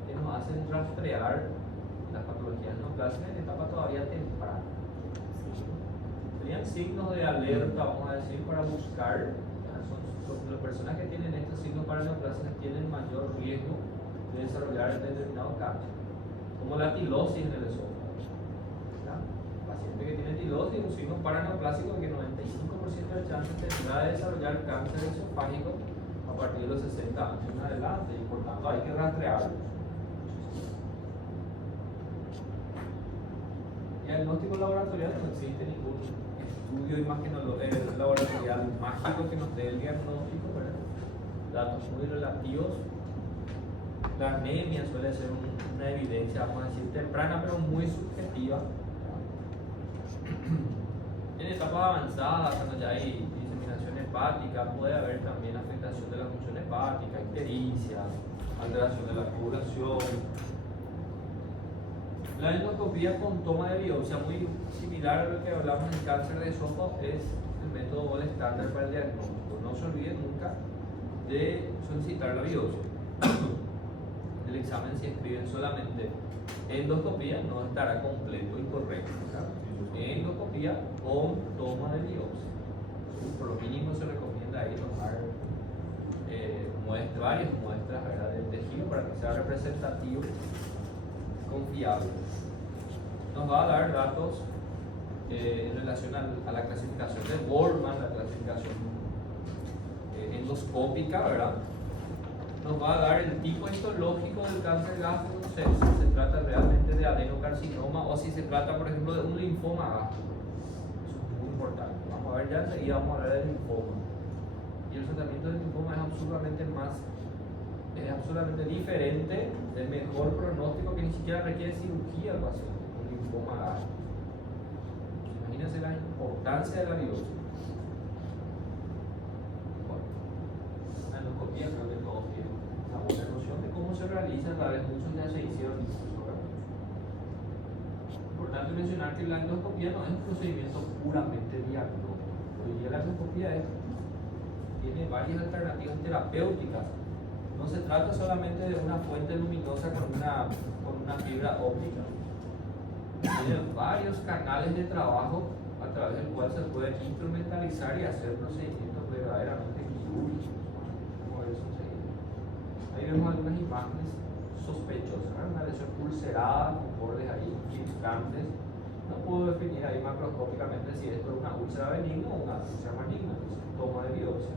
que nos hacen rastrear las patologías neoplásicas en etapa todavía temprana. Serían signos de alerta, vamos a decir, para buscar. Las personas que tienen estos signos paraneoplásicos tienen mayor riesgo de desarrollar determinado cáncer, como la tilosis en el esófago. El paciente que tiene tilosis es un signo paraneoplásico que 95% de chances tendrá de desarrollar cáncer esofágico a partir de los 60 años en adelante, y por tanto hay que rastrearlo. Y el diagnóstico laboratorial no existe ningún estudio laboratorial mágico que nos dé el diagnóstico, ¿verdad? Datos muy relativos. La anemia suele ser una evidencia, vamos a decir, temprana, pero muy subjetiva. En etapas avanzadas, cuando ya hay diseminación hepática, puede haber también afectación de la función hepática, ictericia, alteración de la coagulación. La endoscopía con toma de biopsia, muy similar a lo que hablamos en cáncer de esófago, es el método gold estándar para el diagnóstico. No se olviden nunca de solicitar la biopsia. El examen, si escriben solamente endoscopía, no estará completo y correcto. Endoscopía con toma de biopsia. Por lo mínimo se recomienda ahí tomar varias muestras, ¿verdad?, del tejido para que sea representativo, confiable. Nos va a dar datos en relación a la clasificación de Borman, la clasificación endoscópica, ¿verdad? Nos va a dar el tipo histológico del cáncer gástrico, no sé si se trata realmente de adenocarcinoma o si se trata, por ejemplo, de un linfoma gástrico. Eso es muy importante. Vamos a ver ya enseguida, vamos a hablar del linfoma. Y el tratamiento del linfoma es absolutamente diferente, de mejor pronóstico, que ni siquiera requiere cirugía al paciente, un linfoma gástrico. Imagínense la importancia de la biopsia. La endoscopía, creo que todos tienen una buena noción de cómo se realiza, tal vez muchos ya se hicieron incluso, ¿verdad? Importante mencionar que la endoscopía no es un procedimiento puramente diagnóstico. Hoy día la endoscopía tiene varias alternativas terapéuticas. No se trata solamente de una fuente luminosa con una fibra óptica. Tiene varios canales de trabajo a través del cual se puede instrumentalizar y hacer procedimientos verdaderamente quirúrgicos. Ahí vemos algunas imágenes sospechosas, ¿verdad? Una lesión pulserada con bordes ahí infiltrantes. No puedo definir ahí macroscópicamente si esto es una úlcera benigna o una úlcera maligna. Entonces, toma de biopsia.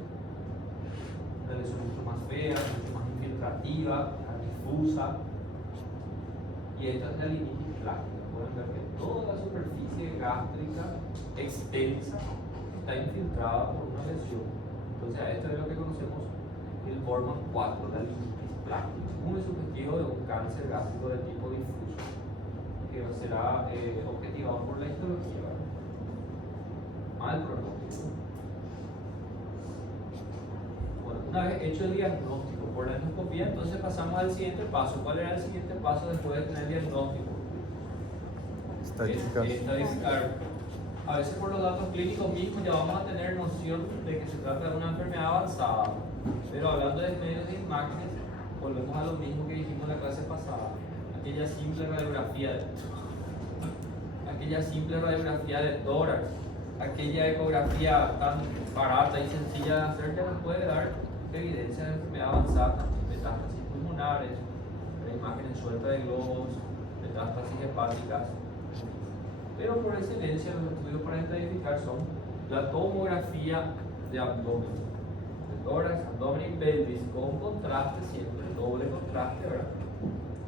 Una lesión mucho más fea, mucho más infiltrativa, difusa. Y esta es la linitis plástica. Pueden ver que toda la superficie gástrica extensa está infiltrada por una lesión. Entonces, esto es lo que conocemos el Borman 4, la linitis plástica, muy sugestivo de un cáncer gástrico de tipo difuso, que será objetivado por la histología. Mal pronóstico. Bueno, una vez hecho el diagnóstico por la endoscopía, entonces pasamos al siguiente paso. ¿Cuál era el siguiente paso después de tener el diagnóstico? Estadificar. A veces por los datos clínicos mismos ya vamos a tener noción de que se trata de una enfermedad avanzada. Pero hablando de medios de imágenes, volvemos a lo mismo que dijimos en la clase pasada. Aquella simple radiografía de tórax, aquella ecografía tan barata y sencilla de hacer, ya nos puede dar evidencia de enfermedad avanzada, también metástasis pulmonares, imágenes sueltas de globos, metástasis hepáticas. Pero por excelencia los estudios para estadificar son la tomografía de abdomen, de tórax, abdomen y pelvis, con contraste siempre, doble contraste, ¿verdad?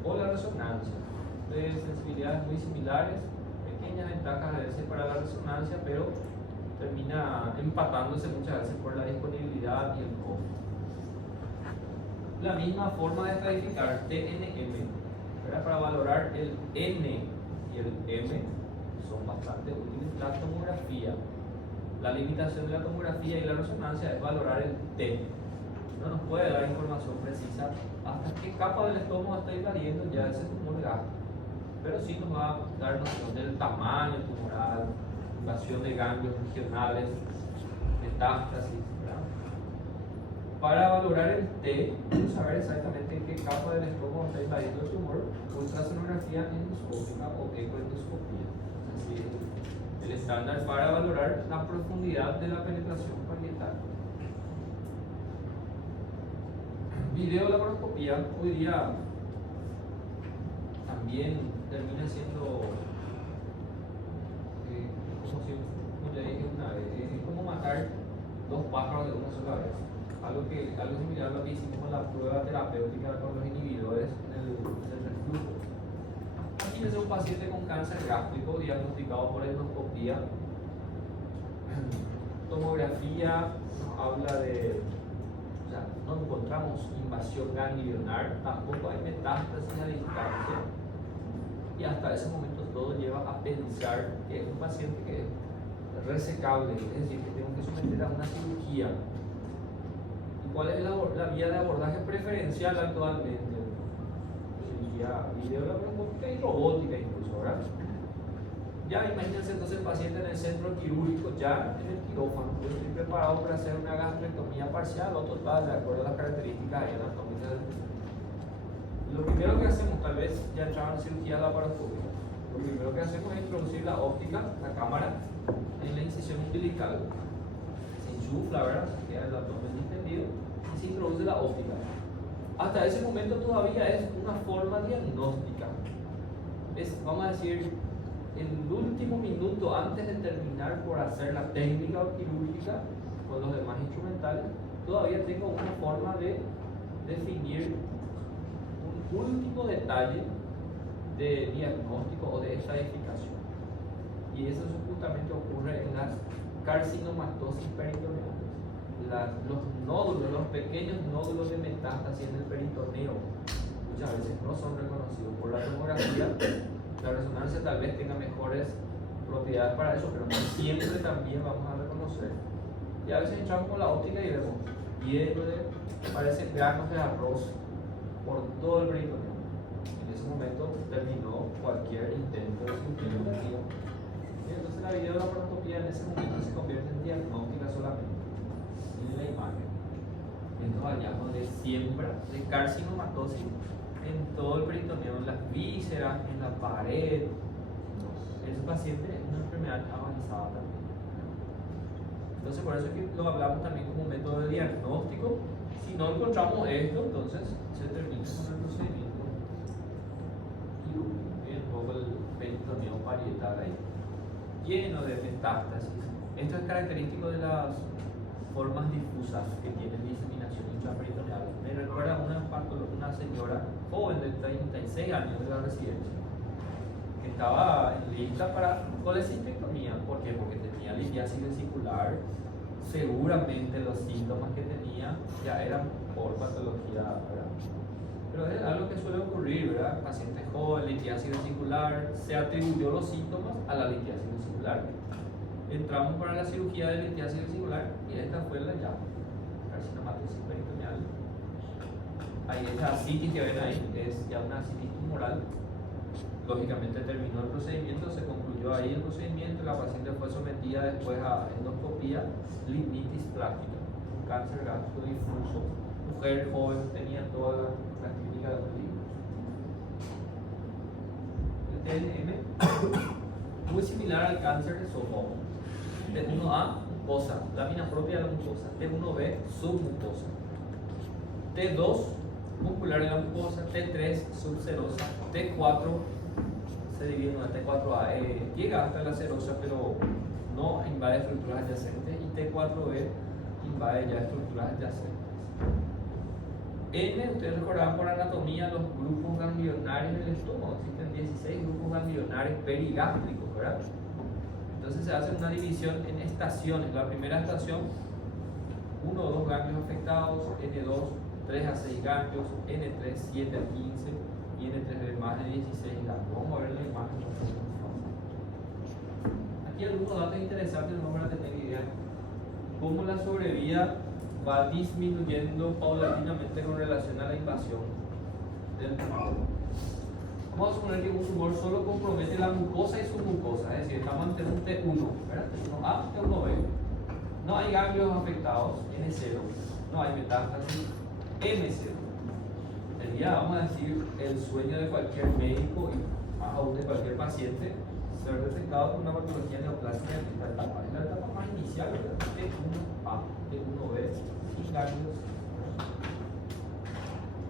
O la resonancia, de sensibilidades muy similares, pequeñas ventajas a veces para la resonancia, pero termina empatándose muchas veces por la disponibilidad y el costo. La misma forma de estratificar TNM, ¿verdad? Para valorar el N y el M son bastante útiles. La tomografía, la limitación de la tomografía y la resonancia es valorar el T. No nos puede dar información precisa hasta qué capa del estómago está invadiendo ya ese tumor gástrico, pero sí nos va a dar noción del tamaño tumoral, invasión de ganglios regionales, metástasis, ¿verdad? Para valorar el T, vamos a saber exactamente en qué capa del estómago está invadiendo el tumor, ultrasonografía endoscópica o ecoendoscopía. Es decir, el estándar para valorar la profundidad de la penetración parietal. Videolaparoscopía hoy día también termina siendo, como ya dije una vez, es como matar dos pájaros de una sola vez. Algo similar a lo que hicimos con la prueba terapéutica con los inhibidores del reflujo. Aquí es un paciente con cáncer gástrico diagnosticado por endoscopía. Tomografía nos habla de, o sea, no encontramos invasión ganglionar, tampoco hay metástasis a distancia, y hasta ese momento todo lleva a pensar que es un paciente que es resecable, es decir, que tengo que someter a una cirugía. ¿Y cuál es la vía de abordaje preferencial actualmente? Cirugía videolaparoscópica y robótica incluso, ¿verdad? Ya imagínense entonces el paciente en el centro quirúrgico, ya en el quirófano. Yo estoy preparado para hacer una gastrectomía parcial o total, de acuerdo a las características anatómicas del paciente. Lo primero que hacemos, tal vez ya entraba en cirugía laparoscópica, lo primero que hacemos es introducir la óptica, la cámara, en la incisión umbilical. Se insufla, ¿verdad? Se queda el abdomen distendido y se introduce la óptica. Hasta ese momento todavía es una forma diagnóstica. Es, vamos a decir, en el último minuto antes de terminar por hacer la técnica quirúrgica con los demás instrumentales, todavía tengo una forma de definir un último detalle de diagnóstico o de estadificación. Y eso justamente ocurre en las carcinomatosis peritoneales. Los nódulos, los pequeños nódulos de metástasis en el peritoneo, muchas veces no son reconocidos por la tomografía. La resonancia tal vez tenga mejores propiedades para eso, pero no siempre también vamos a reconocer. Y a veces entramos con la óptica y vemos lleno de, parecen granos de arroz por todo el peritoneo. En ese momento terminó cualquier intento de cirugía operativa. Y entonces la videolaparoscopía en ese momento se convierte en diagnóstica solamente, en la imagen. Estos hallazgos de siembra de carcinomatosis en todo el peritoneo, en las vísceras, en la pared. Ese paciente es una enfermedad avanzada también. Entonces, por eso es que lo hablamos también como un método de diagnóstico. Si no encontramos esto, entonces se termina con el procedimiento quirúrgico. Y un poco el peritoneo parietal ahí, lleno de metástasis. Esto es característico de las formas difusas que tienen diseminación intraperitoneal. Me recuerda una señora joven de 36 años de la residencia que estaba en lista para colecistectomía. ¿Por qué? Porque tenía litiasis vesicular. Seguramente los síntomas que tenía ya eran por patología, ¿verdad? Pero es algo que suele ocurrir, ¿verdad? Paciente joven, litiasis vesicular, se atribuyó los síntomas a la litiasis vesicular. Entramos para la cirugía de litiasis vesicular y esta fue la llave, carcinomatosis peritoneal. Ahí esa citis que ven ahí es ya una citis tumoral. Lógicamente terminó el procedimiento, se concluyó ahí el procedimiento, la paciente fue sometida después a endoscopía, limnitis plástica, un cáncer gástrico difuso, mujer joven, tenía todas las clínicas de un libro. El TNM, muy similar al cáncer de esófago. T1A, mucosa, lámina propia de la mucosa. T1B, submucosa. T2, muscular de la mucosa. T3, subserosa. T4, se divide en una T4A, llega hasta la serosa, pero no invade estructuras adyacentes. Y T4B invade ya estructuras adyacentes. N, ustedes recordarán por anatomía los grupos ganglionarios del estómago. Existen 16 grupos ganglionarios perigástricos, ¿verdad? Entonces se hace una división en estaciones. La primera estación, 1 o 2 ganglios afectados, N2, 3 a 6 ganglios, N3, 7 a 15 y N3B más de 16 ganglios. Vamos a ver la imagen. Aquí algunos datos interesantes no van a tener idea. Cómo la sobrevida va disminuyendo paulatinamente con relación a la invasión del tumor. Vamos a suponer que un tumor solo compromete la mucosa y submucosa, es decir, estamos ante un T1, ¿verdad? T1A, T1B. No hay ganglios afectados, N0, no hay metástasis, M0. Sería, vamos a decir, el sueño de cualquier médico y más aún de cualquier paciente ser detectado con una patología neoplástica en esta etapa. Es la etapa más inicial, ¿verdad? T1A, T1B, sin ganglios.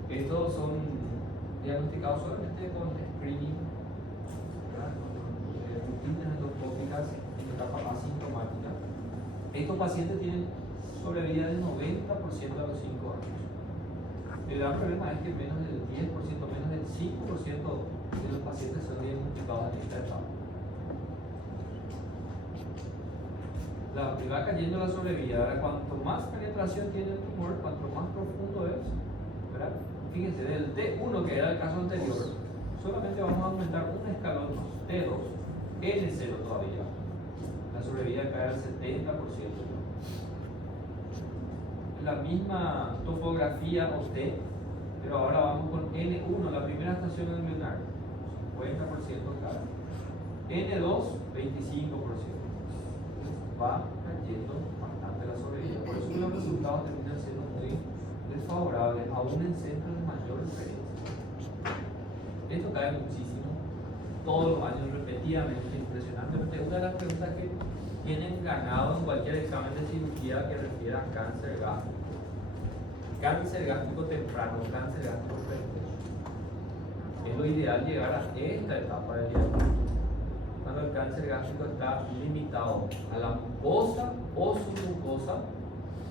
Estos son diagnosticados solamente con screening, con rutinas endoscópicas en etapa asintomática. Estos pacientes tienen sobrevida del 90% a los 5 años. El gran problema es que menos del 10%, menos del 5% de los pacientes son diagnosticados en esta etapa. Va cayendo la sobrevida. Ahora, cuanto más penetración tiene el tumor, cuanto más profundo es, ¿verdad? Fíjense, del T1, que era el caso anterior, solamente vamos a aumentar un escalón más, T2, N0 todavía. La sobrevida cae al 70%. La misma topografía o T, pero ahora vamos con N1, la primera estación ganglionar, 50% cada. N2, 25%. Va cayendo bastante la sobrevida. Por eso los resultados terminan siendo muy desfavorables, aún en centros de mayor referencia. Esto cae muchísimo, todos los años repetidamente, impresionantemente. Una de las preguntas que tienen ganado en cualquier examen de cirugía que refiera a cáncer gástrico. Cáncer gástrico temprano, cáncer gástrico precoz. Es lo ideal llegar a esta etapa del diagnóstico, cuando el cáncer gástrico está limitado a la mucosa o submucosa,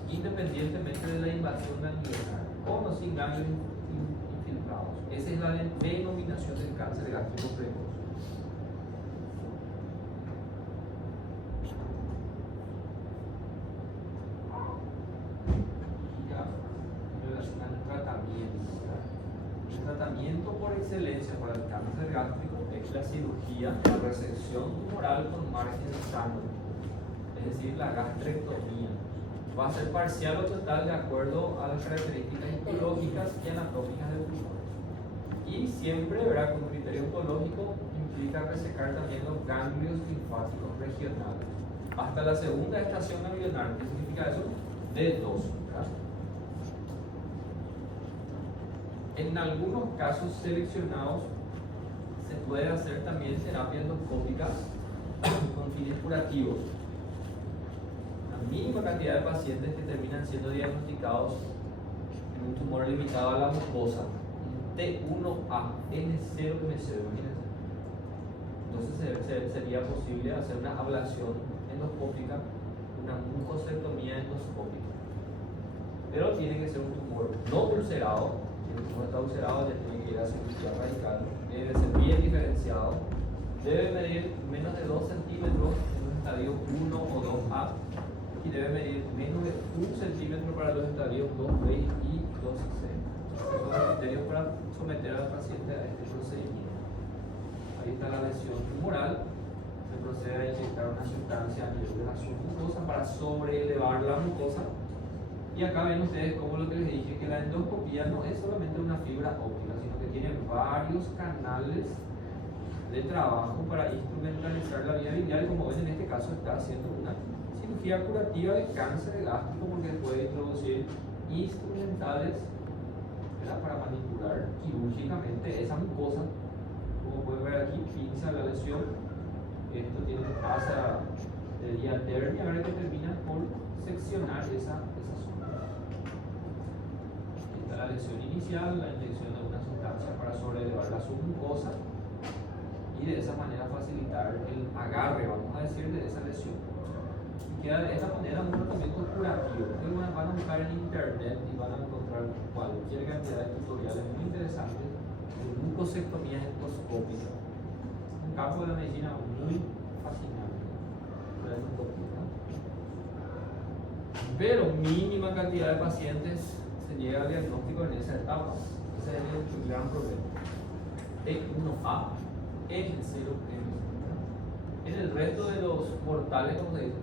independientemente de la invasión ganglionar, con o sin ganglios infiltrados. Esa es la denominación del cáncer gástrico precoz. El tratamiento por excelencia para el cáncer gástrico es la cirugía de resección tumoral con margen sano, es decir, la gastrectomía. Va a ser parcial o total de acuerdo a las características histológicas y anatómicas del tumor. Y siempre, ¿verdad?, con criterio oncológico, implica resecar también los ganglios linfáticos regionales. Hasta la segunda estación ganglionar. ¿Qué significa eso? D2. En algunos casos seleccionados se puede hacer también terapia endoscópica con fines curativos. La mínima cantidad de pacientes que terminan siendo diagnosticados en un tumor limitado a la mucosa, T1A, N0, M0, imagínense. Entonces sería posible hacer una ablación endoscópica, una mucosectomía endoscópica. Pero tiene que ser un tumor no ulcerado. Si el tumor está ulcerado, ya tiene que ir a cirugía radical. Debe ser bien diferenciado. Debe medir menos de 2 centímetros en los estadios 1 o 2A. Y debe medir menos de 1 centímetro para los estadios 2B y 2C. Esos son los criterios para someter al paciente a este procedimiento. Ahí está la lesión tumoral. Se procede a inyectar una sustancia a nivel de la submucosa para sobreelevar la mucosa. Y acá ven ustedes como lo que les dije, que la endoscopía no es solamente una fibra óptica, sino que tiene varios canales de trabajo para instrumentalizar la vía biliar. Como ven, en este caso está haciendo una cirugía curativa de cáncer gástrico, porque puede introducir instrumentales, ¿verdad?, para manipular quirúrgicamente esa mucosa. Como pueden ver aquí, pinza la lesión. Esto pasa de diatermia, ahora que termina por seccionar esa zona. La lesión inicial, la inyección de una sustancia para sobrelevar la submucosa y de esa manera facilitar el agarre, vamos a decir, de esa lesión. Y queda de esta manera un tratamiento curativo. Ustedes van a buscar en internet y van a encontrar cualquier cantidad de tutoriales muy interesantes de mucosectomías endoscópicas. Un campo de la medicina muy fascinante. la endoscopia. Pero mínima cantidad de pacientes se llega al diagnóstico en esa etapa. Ese es el gran problema. E1A, N0M. En el resto de los mortales, como se dice,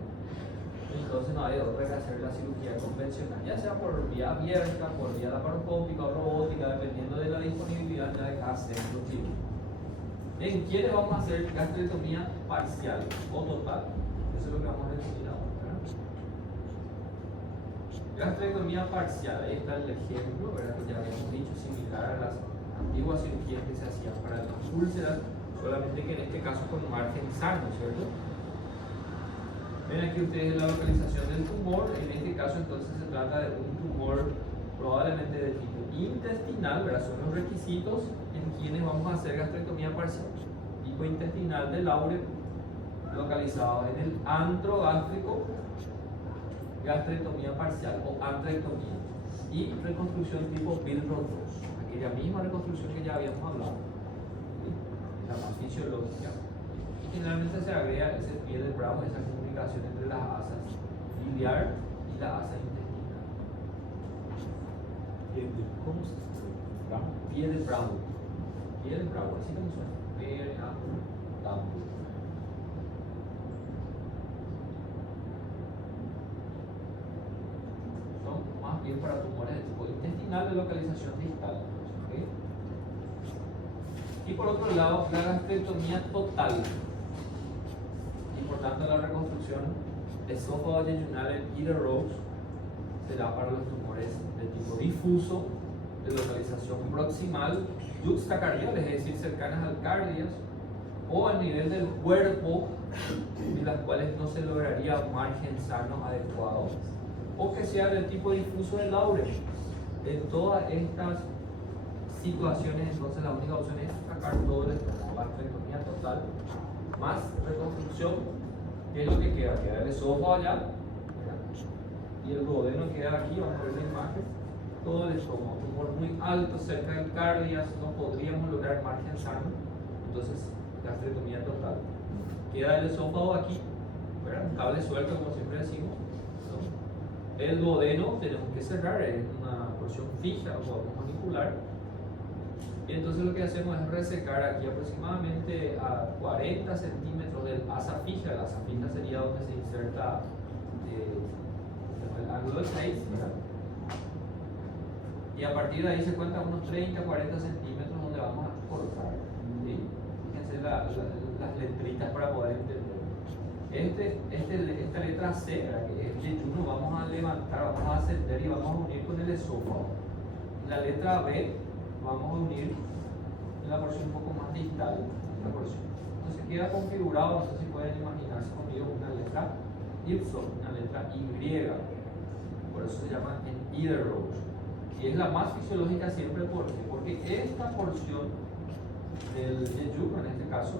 entonces no hay otra que hacer la cirugía convencional, ya sea por vía abierta, por vía laparoscópica o robótica, dependiendo de la disponibilidad de cada centro clínico. ¿En quiénes vamos a hacer gastrectomía parcial o total? Eso es lo que vamos a definir ahora. Gastrectomía parcial, ahí está el ejemplo, ¿verdad? Que ya habíamos dicho, similar a las antiguas cirugías que se hacían para las úlceras, solamente que en este caso con margen sano, ¿cierto? Ven aquí ustedes la localización del tumor. En este caso entonces se trata de un tumor probablemente de tipo intestinal, ¿verdad? Son los requisitos en quienes vamos a hacer gastrectomía parcial. Tipo intestinal del áureo, localizado en el antro gástrico, gastrectomía parcial o antrectomía. Y reconstrucción tipo Billroth 2, aquella misma reconstrucción que ya habíamos hablado, ¿sí? La más fisiológica. Y finalmente se agrega ese pie de Brown, esa comunicación entre las asas biliar y la asa intestinal. ¿Cómo se llama? Pie de Brown. Pie de Brown, así como suena. P-A-W. Son más bien para tumores de tipo intestinal de localización distal. ¿Okay? Y por otro lado, la gastrectomía total. Y por tanto, la reconstrucción esófago-yeyunal en Eder Rose será para los tumores de tipo difuso, de localización proximal, yuxtacardiales, es decir, cercanas al cardias, o a nivel del cuerpo, en las cuales no se lograría un margen sano adecuado, o que sea del tipo difuso del áureo. En todas estas situaciones, entonces la única opción es sacar todo el estómago, gastrectomía total, más reconstrucción. ¿Qué es lo que queda? Queda el esófago allá, ¿verdad? Y el duodeno queda aquí, vamos a ver la imagen, todo el estómago, tumor muy alto, cerca del cardias, no podríamos lograr margen sano, entonces gastrectomía total. Queda el esófago aquí, ¿verdad? Un cable suelto, como siempre decimos, ¿no? El duodeno tenemos que cerrar, es una porción fija, o podemos manipular. Y entonces lo que hacemos es resecar aquí aproximadamente a 40 centímetros del asa fija. La asa fija sería donde se inserta el ángulo del 6, ¿verdad? Y a partir de ahí se cuenta unos 30-40 centímetros donde vamos a cortar. ¿Sí? Fíjense las letritas para poder entender. Esta letra C, ¿verdad? Que es yeyuno, vamos a levantar, vamos a ascender y vamos a unir con el esófago. La letra B vamos a unir en la porción un poco más distal, esta porción. Entonces queda configurado, no sé si pueden imaginarse conmigo, una letra Y, una letra Y. Por eso se llama en Eder Rose. Y es la más fisiológica siempre, ¿por qué? Porque esta porción del yeyuno, en este caso,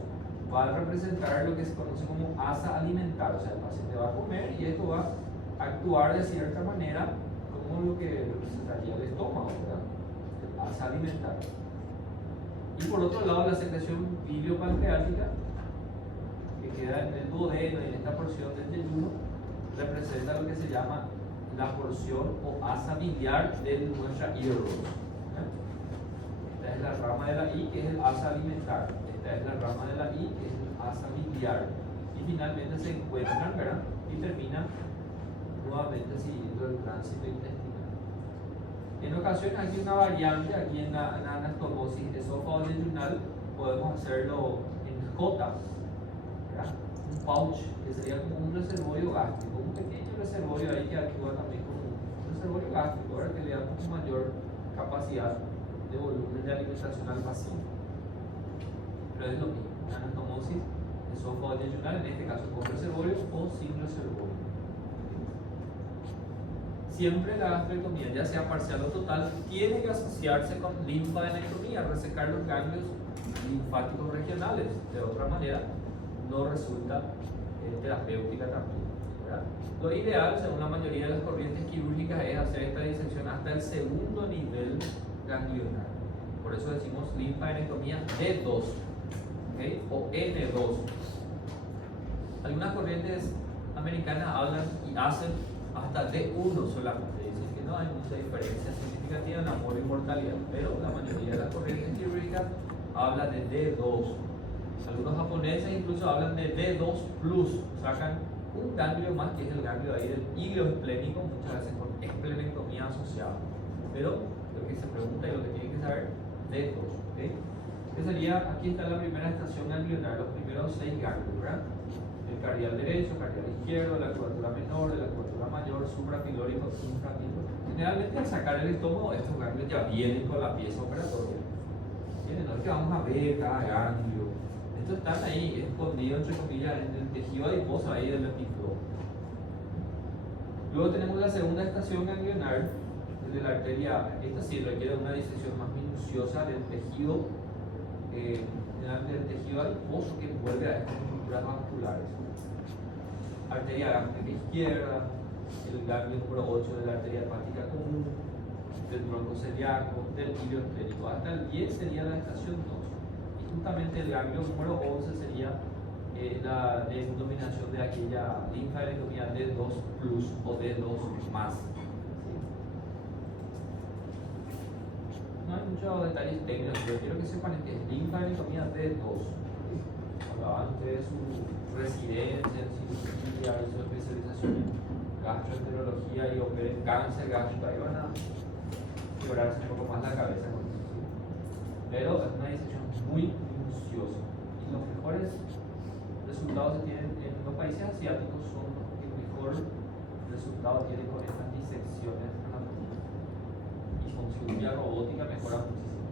va a representar lo que se conoce como asa alimentar. O sea, el paciente va a comer y esto va a actuar de cierta manera como lo que representaría el estómago, ¿verdad? Asa alimentar. Y por otro lado, la secreción biliopancreática, que queda en el duodeno y en esta porción del yeyuno, representa lo que se llama la porción o asa biliar de nuestra hidrogel. Esta es la rama de la I, que es el asa alimentar. Esta es la rama de la I, que es el asa biliar. Y finalmente se encuentran, ¿verdad? Y terminan nuevamente siguiendo el tránsito intestinal. En ocasiones hay una variante, aquí en la anastomosis esófago-yeyunal podemos hacerlo en J, ¿verdad? Un pouch, que sería como un reservorio gástrico, un pequeño reservorio ahí que actúa también como un reservorio gástrico, ¿verdad? Que le da mucho mayor capacidad de volumen de alimentación al paciente. Pero es lo mismo, la anastomosis esófago-yeyunal, en este caso con reservorio o sin reservorio. Siempre la gastrectomía, ya sea parcial o total, tiene que asociarse con linfadenectomía, resecar los ganglios linfáticos regionales. De otra manera, no resulta terapéutica también, ¿verdad? Lo ideal, según la mayoría de las corrientes quirúrgicas, es hacer esta disección hasta el segundo nivel ganglionar. Por eso decimos linfadenectomía D2, ¿okay? O N2. Algunas corrientes americanas hablan y hacen hasta D1 solamente. Dicen que no hay mucha diferencia significativa en amor y mortalidad, pero la mayoría de las corrientes quirúrgicas hablan de D2. Algunos japoneses incluso hablan de D2+, sacan un ganglio más, que es el ganglio ahí del hígado esplénico, muchas veces con esplenectomía asociada. Pero lo que se pregunta y lo que tienen que saber, D2, ¿ok? Que sería, aquí está la primera estación ganglionar, los primeros 6 ganglios, ¿verdad? El cardial derecho, cardial izquierdo, la curvatura menor, la curvatura mayor, suprapilórico, infrapilórico. Generalmente al sacar el estómago, estos ganglios ya vienen con la pieza operatoria. ¿Entienden? No es que vamos a ver cada ganglio. Estos están ahí escondidos, entre comillas, en el tejido adiposo ahí del epífilo. Luego tenemos la segunda estación ganglionar, de la arteria. Esta sí requiere una disección más minuciosa del tejido, del tejido adiposo que envuelve a estas estructuras vasculares. Arteria gástrica izquierda, el ganglio número 8 de la arteria hepática común, del tronco celíaco, del hilo esplénico. Hasta el 10 sería la estación 2. Justamente el ganglio número 11 sería la denominación de aquella linfadenectomía D2+ o D2+. ¿Sí? No hay muchos detalles técnicos, pero quiero que sepan que es linfadenectomía D2. Hablaban de su residencia en cirugía y su especialización en gastroenterología y operen cáncer gástrico, ahí van a quebrarse un poco más la cabeza con eso. ¿Sí? Pero es una disección muy minuciosa y los mejores resultados se tienen en los países asiáticos, son los que mejor resultado tienen con estas disecciones anatómicas, y con cirugía robótica mejora muchísimo.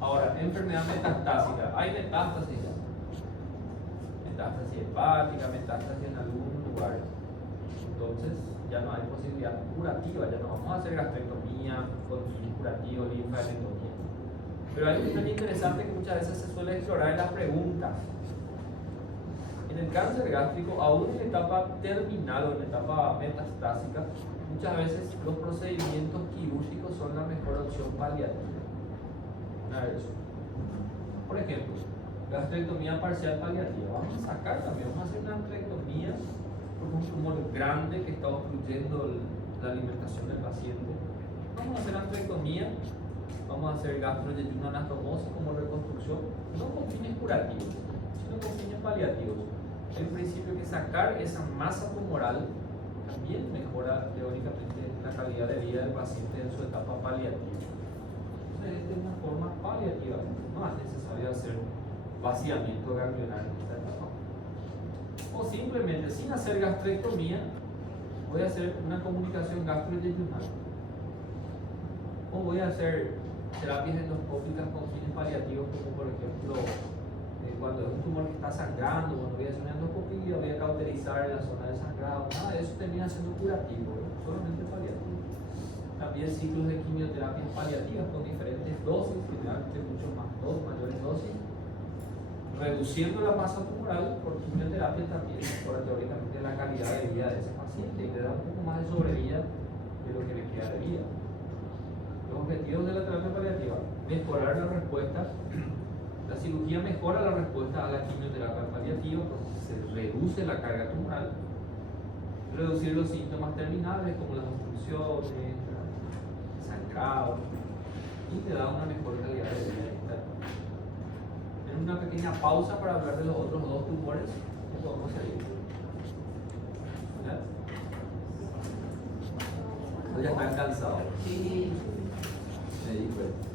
Ahora, enfermedad metastásica, hay metástasis ya, metástasis hepática, metástasis en algún lugar, entonces ya no hay posibilidad curativa, ya no vamos a hacer gastrectomía con fines curativos, linfadenectomía. Pero hay un tema interesante que muchas veces se suele explorar en las preguntas. En el cáncer gástrico, aún en etapa terminal o en etapa metastásica, muchas veces los procedimientos quirúrgicos son la mejor opción paliativa. Por ejemplo, gastrectomía parcial paliativa. Vamos a sacar también, vamos a hacer una gastrectomía por un tumor grande que está obstruyendo la alimentación del paciente. Vamos a hacer gastrectomía. Vamos a hacer gastroyeyuno anastomosis como reconstrucción, no con fines curativos, sino con fines paliativos. En principio que sacar esa masa tumoral también mejora teóricamente la calidad de vida del paciente en su etapa paliativa. Entonces, esta es una forma paliativa, no es necesario hacer vaciamiento ganglionar en esta etapa. O simplemente, sin hacer gastrectomía, voy a hacer una comunicación gastroyeyunal. O voy a hacer terapias endoscópicas con fines paliativos, como por ejemplo cuando es un tumor que está sangrando, cuando voy a hacer una endoscopia, voy a cauterizar la zona del sangrado. Nada de eso termina siendo curativo, ¿no? Solamente paliativo. También ciclos de quimioterapias paliativas con diferentes dosis, generalmente mucho más mayores dosis, reduciendo la masa tumoral por quimioterapia también mejora teóricamente la calidad de vida de ese paciente y le da un poco más de sobrevida de lo que le queda de vida. Los objetivos de la terapia paliativa: mejorar la respuesta. La cirugía mejora la respuesta a la quimioterapia paliativa, porque se reduce la carga tumoral, reducir los síntomas terminales como las obstrucciones, sangrado, y te da una mejor calidad de vida. En una pequeña pausa para hablar de los otros dos tumores que podemos seguir. ¿Ya? ¿O ya están cansados? Sí. Me di cuenta.